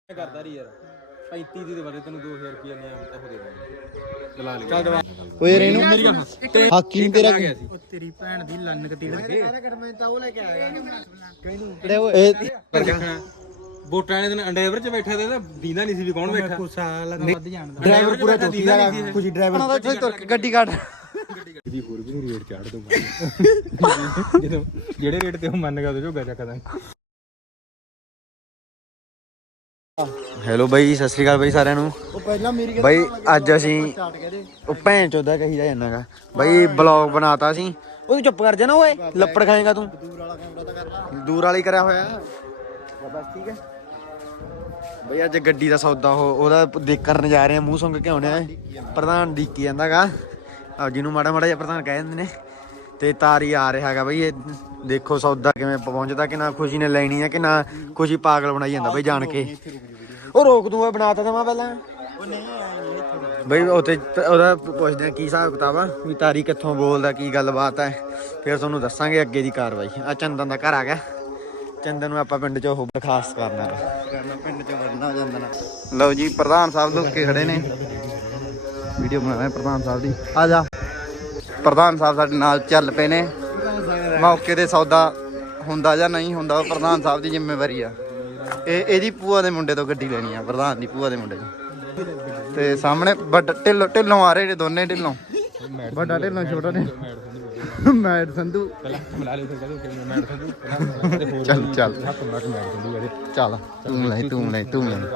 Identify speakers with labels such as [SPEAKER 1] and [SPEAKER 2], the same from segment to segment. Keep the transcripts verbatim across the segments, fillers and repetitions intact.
[SPEAKER 1] ਕਰਦਾ ਰਹੀ ਯਾਰ पैंतीस ਦੀ ਦੇ ਬਾਰੇ ਤੈਨੂੰ ਦੋ ਹਜ਼ਾਰ ਰੁਪਏ ਨਿਆਮ ਤਾਂ ਹੋ ਦੇ ਦਾਂਗੇ ਦਲਾ ਲਈ ਚੱਲ
[SPEAKER 2] ਓਏ ਯਾਰ ਇਹਨੂੰ ਹਾਕੀ ਨੀ ਤੇਰਾ ਕੀ
[SPEAKER 1] ਉਹ ਤੇਰੀ ਭੈਣ ਦੀ ਲੰਨ ਕਤੀ ਲੱਗੇ
[SPEAKER 2] ਮੈਂ ਤਾਂ ਉਹ ਲੈ ਕੇ ਆਇਆ
[SPEAKER 1] ਕਿਹਨੂੰ ਓਏ ਪਰ ਦੇਖਣਾ ਵੋਟਾਂ ਨੇ ਦਿਨ ਅੰਡਰਵੇਅਰ ਚ ਬੈਠਾ ਤੇ ਦੀਂਦਾ ਨਹੀਂ ਸੀ ਵੀ ਕੌਣ ਬੈਠਾ
[SPEAKER 2] ਗੁੱਸਾ ਲੱਗਾ ਵੱਧ ਜਾਣਦਾ ਡਰਾਈਵਰ ਪੂਰਾ ਚੋਟੀ ਦਾ ਕੁਝ ਡਰਾਈਵਰ ਦਾ ਇੱਥੇ ਤੁਰ ਕੇ ਗੱਡੀ ਕੱਢ
[SPEAKER 1] ਦੀ ਹੋਰ ਵੀ ਨਹੀਂ ਰੇਟ ਚਾੜ ਦੂੰਗਾ ਜਦੋਂ ਜਿਹੜੇ ਰੇਟ ਤੇ ਉਹ ਮੰਨ ਗਿਆ ਉਹਦੇ ਝੋਗਾ ਚੱਕਦਾ
[SPEAKER 2] ਹੈਲੋ ਬਾਈ ਸਤਿ ਸ੍ਰੀ ਅਕਾਲ ਬਾਈ ਸਾਰਿਆਂ ਨੂੰ ਉਹ ਪਹਿਲਾਂ ਮੇਰੀ ਬਾਈ ਅੱਜ ਅਸੀਂ ਉਹ ਭੈਣ ਚੋਦਾ ਕਹੀ ਜਾ ਜਾਂਦਾਗਾ ਬਾਈ ਬਲੌਗ ਬਣਾਤਾ ਸੀ ਉਹ ਚੁੱਪ ਕਰ ਜਾ ਨਾ ਓਏ ਲੱਪੜ ਖਾਏਗਾ ਤੂੰ ਦੂਰ ਵਾਲਾ ਕੈਮਰਾ ਤਾਂ ਕਰ ਲਾ ਦੂਰ ਵਾਲਾ ਹੀ ਕਰਿਆ ਹੋਇਆ ਬਸ ਠੀਕ ਹੈ ਬਾਈ ਅੱਜ ਗੱਡੀ ਦਾ ਸੌਦਾ ਉਹ ਉਹਦਾ ਦੇਖ ਕਰਨ ਜਾ ਰਹੇ ਆ ਮੂੰਹ ਸੁੰਘ ਕੇ ਆਉਣੇ ਆ ਪ੍ਰਧਾਨ ਡੀਕੀ ਜਾਂਦਾਗਾ ਆ ਜਿਹਨੂੰ ਮਾੜਾ ਮਾੜਾ ਜਿਹਾ ਪ੍ਰਧਾਨ ਕਹਿ ਦਿੰਦੇ ਨੇ ਤੇ ਤਾਰੀ ਆ ਰਿਹਾ ਹੈਗਾ ਬਈ ਇਹ ਦੇਖੋ ਸੌਦਾ ਕਿਵੇਂ ਪਹੁੰਚਦਾ ਕਿ ਨਾ ਖੁਸ਼ੀ ਨੇ ਲੈਣੀ ਹੈ ਕਿ ਨਾ ਖੁਸ਼ੀ ਪਾਗਲ ਬਣਾਈ ਜਾਂਦਾ ਬਈ ਜਾਣ ਕੇ ਉਹ ਰੋਕ ਦੂੰਗਾ ਬਣਾਤਾ ਤਾਂ ਮੈਂ ਪਹਿਲਾਂ ਬਈ ਉੱਥੇ ਉਹਦਾ ਪੁੱਛਦੇ ਆ ਕੀ ਹਿਸਾਬ ਕਿਤਾਬ ਆ ਵੀ ਤਾਰੀ ਕਿੱਥੋਂ ਬੋਲਦਾ ਕੀ ਗੱਲਬਾਤ ਹੈ ਫਿਰ ਤੁਹਾਨੂੰ ਦੱਸਾਂਗੇ ਅੱਗੇ ਦੀ ਕਾਰਵਾਈ ਆ ਚੰਦਨ ਦਾ ਘਰ ਆ ਗਿਆ ਚੰਦਨ ਨੂੰ ਆਪਾਂ ਪਿੰਡ 'ਚ ਉਹ ਖਾਸ ਕਰਨਾ ਪਿੰਡ 'ਚ ਵਰਨਾ ਹੋ ਜਾਂਦਾ ਨਾ ਲਓ ਜੀ ਪ੍ਰਧਾਨ ਸਾਹਿਬ ਲੁੱਕੇ ਖੜੇ ਨੇ ਵੀਡੀਓ ਬਣਾ ਰਹੇ ਪ੍ਰਧਾਨ ਸਾਹਿਬ ਦੀ ਆ ਜਾ ਪ੍ਰਧਾਨ ਸਾਹਿਬ ਸਾਡੇ ਨਾਲ ਚੱਲ ਪਏ ਨੇ ਮੌਕੇ ਤੇ ਸੌਦਾ ਹੁੰਦਾ ਜਾਂ ਨਹੀਂ ਹੁੰਦਾ ਉਹ ਪ੍ਰਧਾਨ ਸਾਹਿਬ ਦੀ ਜ਼ਿੰਮੇਵਾਰੀ ਆ ਇਹ ਇਹਦੀ ਭੂਆ ਦੇ ਮੁੰਡੇ ਤੋਂ ਗੱਡੀ ਲੈਣੀ ਆ ਪ੍ਰਧਾਨ ਦੀ ਭੂਆ ਦੇ ਮੁੰਡੇ ਤੋਂ ਤੇ ਸਾਹਮਣੇ ਵੱਡਾ ਢਿੱਲੋਂ ਢਿੱਲੋਂ ਆ ਰਹੇ ਨੇ ਦੋਨੇ ਢਿੱਲੋਂ ਵੱਡਾ ਢਿੱਲੋਂ ਛੋਟਾ ਨੇ ਮੈਡ ਸੰਧੂ ਚੱਲ ਚੱਲ ਚੱਲ ਤੂੰ ਲੈ ਤੂੰ ਲੈ ਤੂੰ ਲੈ